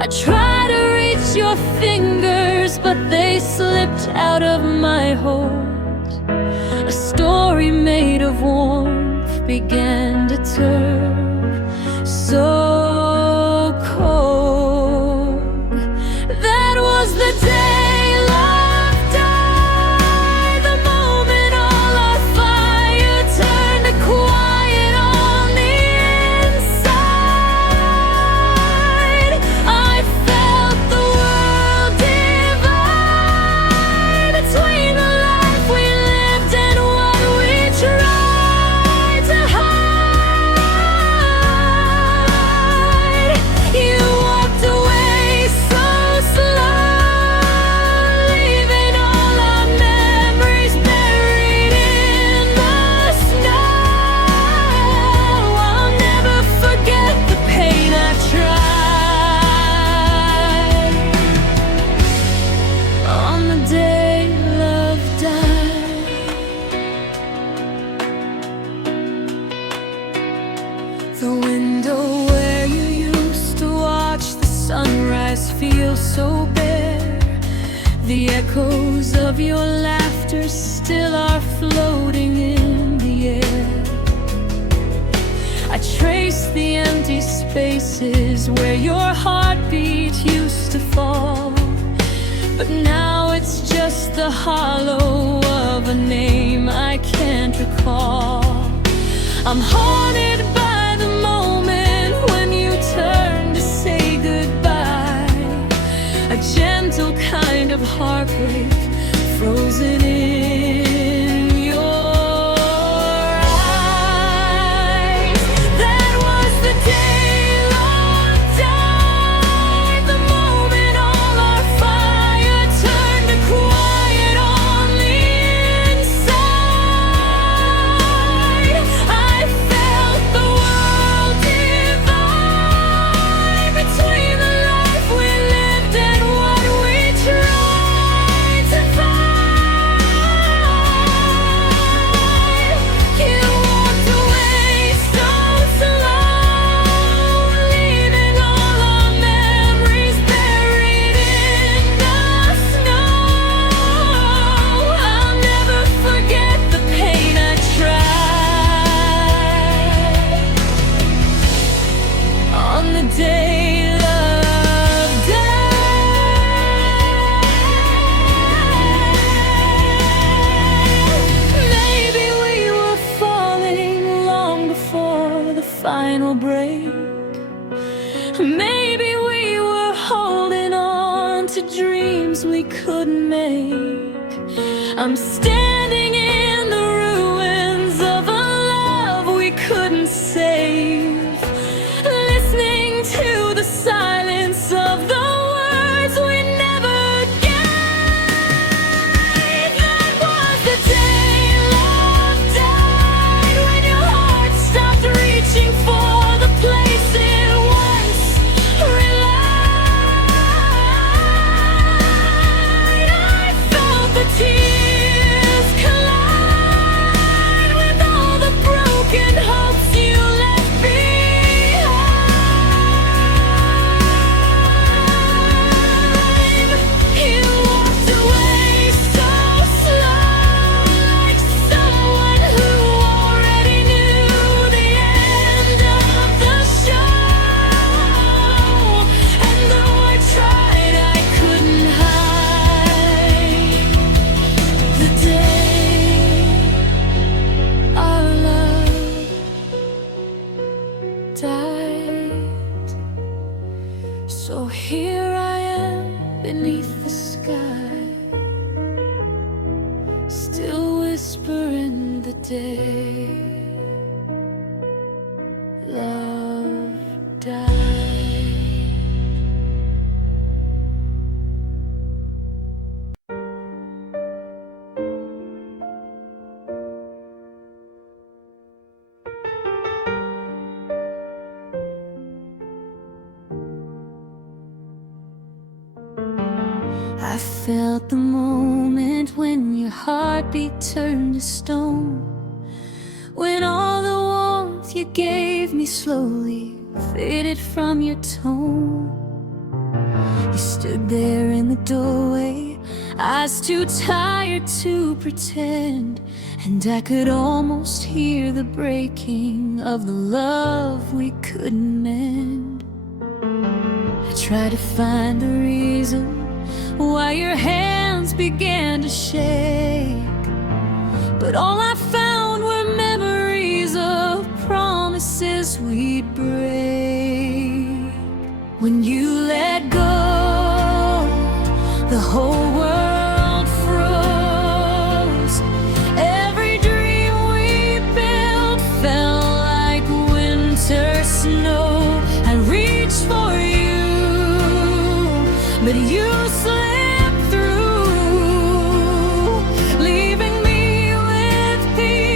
I tried to reach your fingers, but they slipped out of my hold. A story made of warmth began to turn so cold. That was the day love died, the moment all our fire turned to quiet on the inside. I felt the world divide between the life we lived and what we tried. The window where you used to watch the sunrise feels so bare. The echoes of your laughter still are floating in the air. I trace the empty spaces where your heartbeat used to fall, but now it's just the hollow of a name I can't recall. I'm haunted by the moment when you turn to say goodbye, a gentle kind of heartbreak frozen in your eyes. That was the day love died, the moment all our fire turned to quiet on the inside. I felt the world divide between the life we lived and what we tried to find. You walked away so slow, leaving all our memories buried in the snow. I'll never forget the pain I tried on the day love died. Maybe we were falling long before the final break. Maybe we were holding on to dreams we couldn't make. I'm standing in the ruins of a love we couldn't save, listening to the silence of the words we never gave. That was the day love died, when your heart stopped reaching for the place it once relied. I felt the tears collide with all the broken hopes you left behind. You walked away so slow, like someone who already knew the end of the show. And though I tried, I couldn't hide the day our love died. So here I am beneath the sky, still whispering the day love died. I felt the moment when your heartbeat turned to stone, when all the warmth you gave me slowly faded from your tone. You stood there in the doorway, eyes too tired to pretend, and I could almost hear the breaking of the love we couldn't mend. I tried to find the reason why your hands began to shake, but all I found were memories of promises we'd break. When you let go, the whole world froze. Every dream we built fell like winter snow. I reached for you, but you slipped through, leaving me with pieces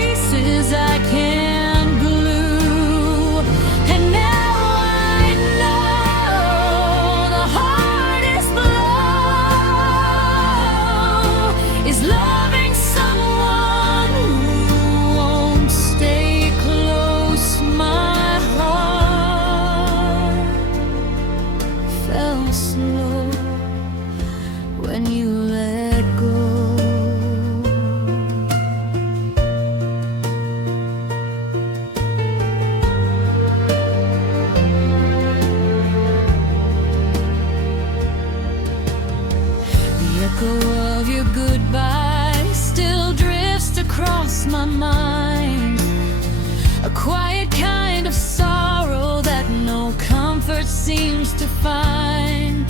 find.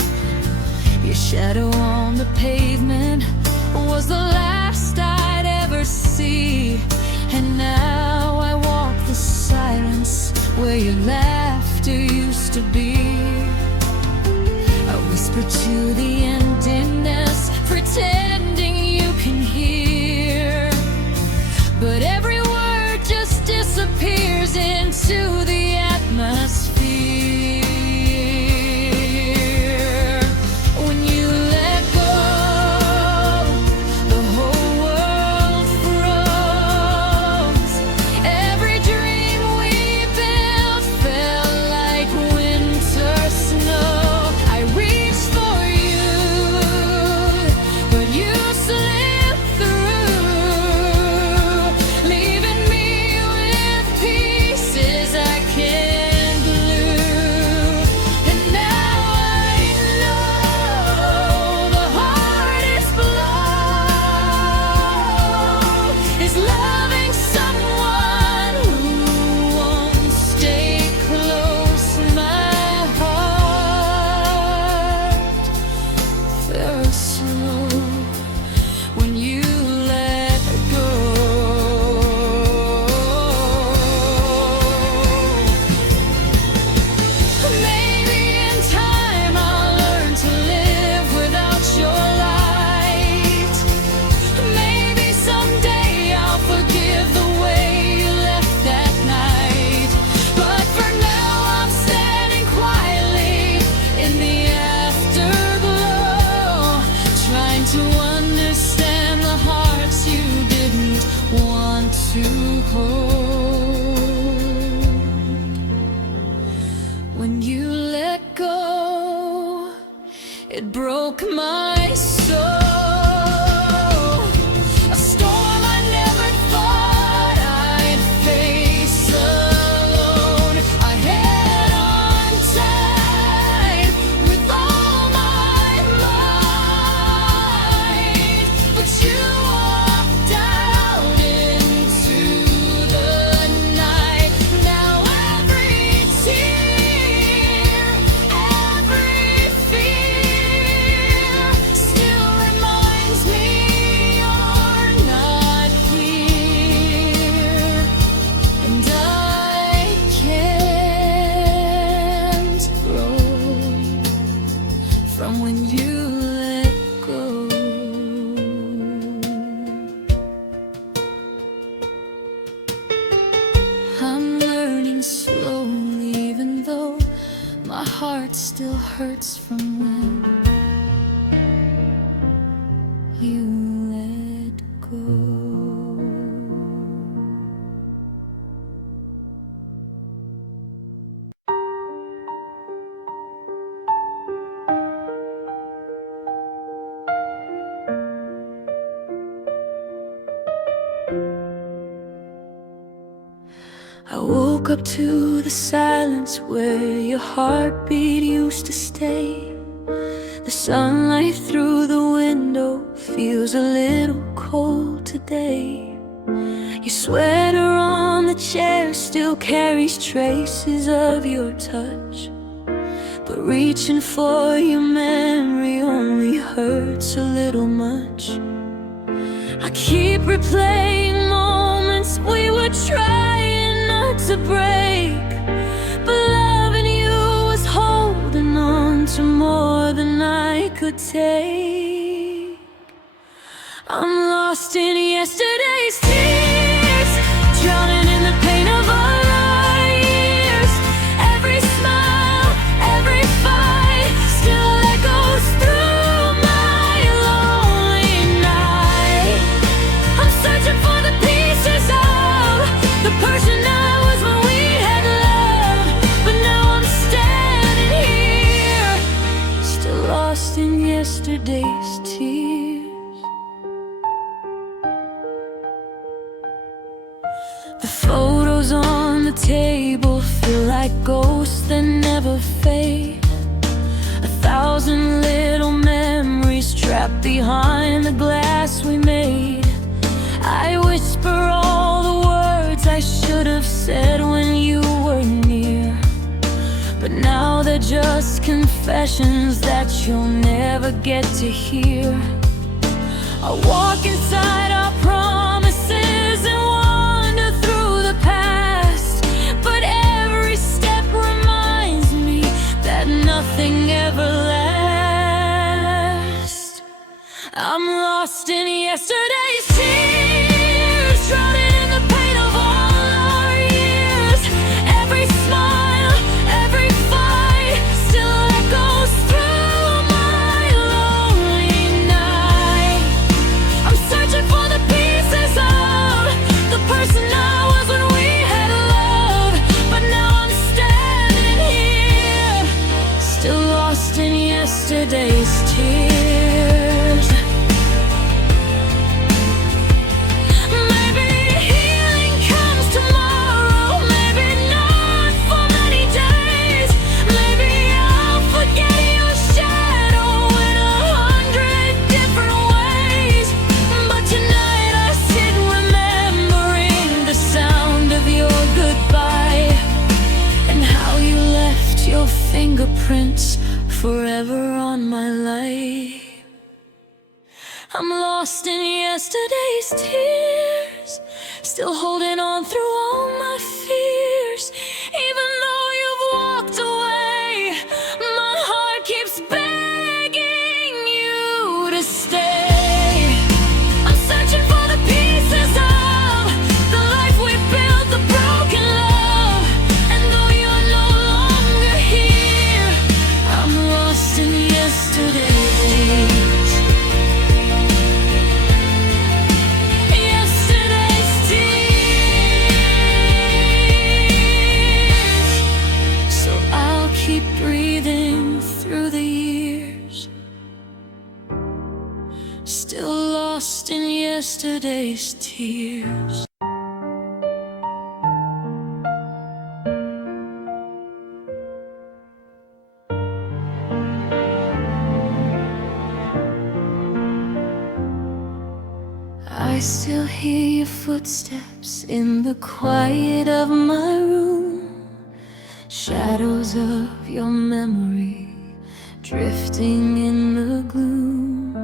Your shadow on the pavement was the last I'd ever see. And now I walk the silence where your laughter used to be. I whisper to the emptiness, pretending you can hear, but every word just disappears into the atmosphere. When you let go, the whole world froze. Every dream we built felt like winter snow. I reached for you, but you slipped through, leaving me with pieces I can't glue. And now I know the hardest blow is loving someone who won't stay close. My heart fell slow when you let go. Maybe in time I'll learn to live without your light. Maybe someday I'll forgive the way you left that night. But for now I'm standing quietly in the afterglow, trying to understand the hearts you didn't want to hold. When you let go, it broke my soul. A storm I never thought I'd face alone. I held on tight with all my might, but you walked out into the night. Now every tear, every fear still reminds me you're not here. And I can't grow from when you let go. I'm learning slowly, even though my heart still hurts from when you let go. I woke up to the silence where your heartbeat used to stay. The sunlight through the window feels a little cold today. Your sweater on the chair still carries traces of your touch, but reaching for your memory only hurts a little much. I keep replaying moments we were trying not to break, but loving you was holding on to more than I could take. I'm lost in yesterday's tears, drowning in the pain of all our years. Every smile, every fight still echoes through my lonely night. I'm searching for the pieces of the person I was when we had love, but now I'm standing here, still lost in yesterday's tears. The photos on the table feel like ghosts that never fade. 1,000 little memories trapped behind the glass we made. I whisper all the words I should have said when you were near, but now they're just confessions that you'll never get to hear. I walk inside our promises and wander through the past, but every step reminds me that nothing ever lasts. I'm lost in yesterday's tears, drowning in the pain of all our years. Every smile, every fight still echoes through my lonely night. I'm searching for the pieces of the person I was when we had love, but now I'm standing here, still lost in yesterday's tears. Maybe healing comes tomorrow, maybe not for many days. Maybe I'll forget your shadow in 100 different ways. But tonight I sit remembering the sound of your goodbye, and how you left your fingerprints forever on my life. I'm lost in yesterday's tears, still holding on through all my fears. Even though you've walked away, my heart keeps begging you to stay. I'm searching for the pieces of the life we built, the broken love. And though you're no longer here, I'm lost in yesterday's tears. So I'll keep breathing through the years, still lost in yesterday's tears. I still hear your footsteps in the quiet of my room, shadows of your memory drifting in the gloom.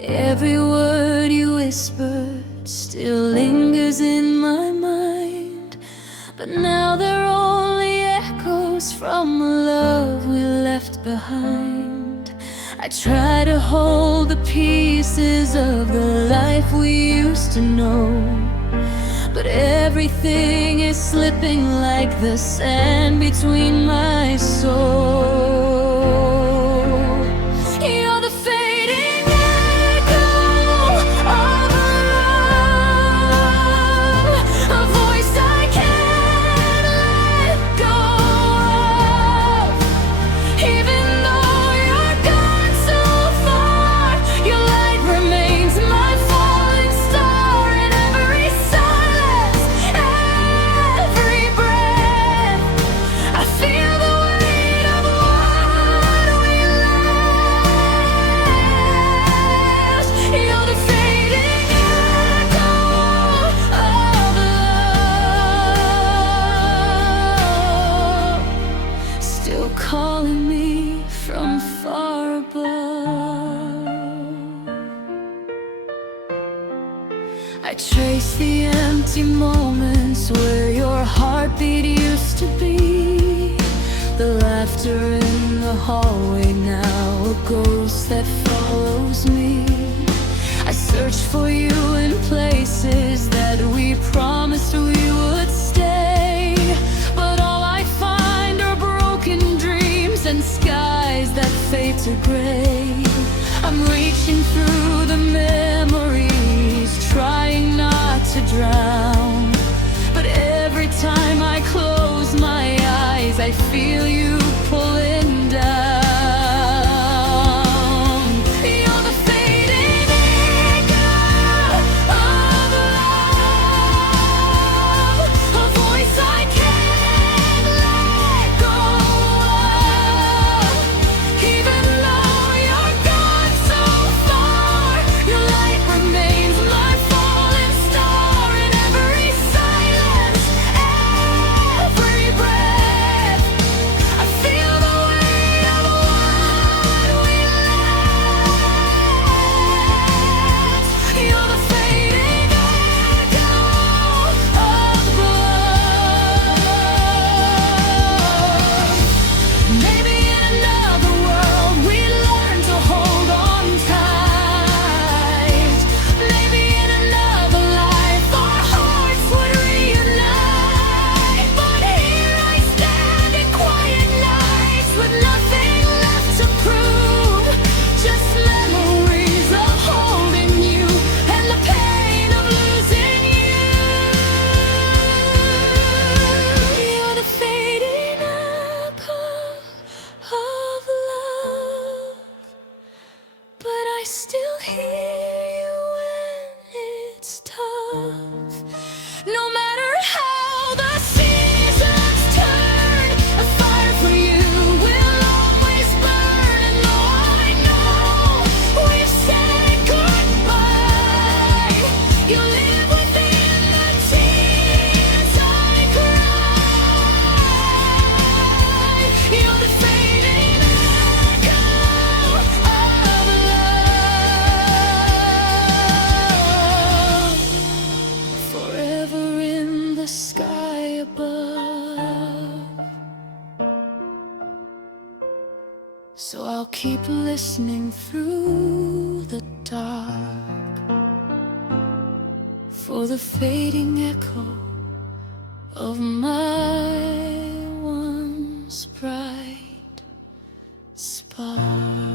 Every word you whispered still lingers in my mind, but now they're only echoes from the love we left behind. I try to hold the pieces of the life we used to know, but everything is slipping like the sand between my soul. You're the fading echo of love, a voice I can't let go of. Even though you're gone so far, your light remains my falling star. In every silence, every breath, I feel the weight of what we lost. You're the fading echo of love, still calling me from far above. I trace the empty moments where your heartbeat used to be, the laughter in the hallway, now a ghost that follows me. I search for you in places that we promised we would stay, but all I find are broken dreams and skies that fade to gray. I'm reaching through the memories, trying not to drown, but every time I close my eyes, I feel you pulling down. You're the fading echo of love, a voice I can't let go of. Even though you're gone so far, your light remains my falling star. In every silence, every breath, I So I'll keep listening through the dark for the fading echo of my once bright spark.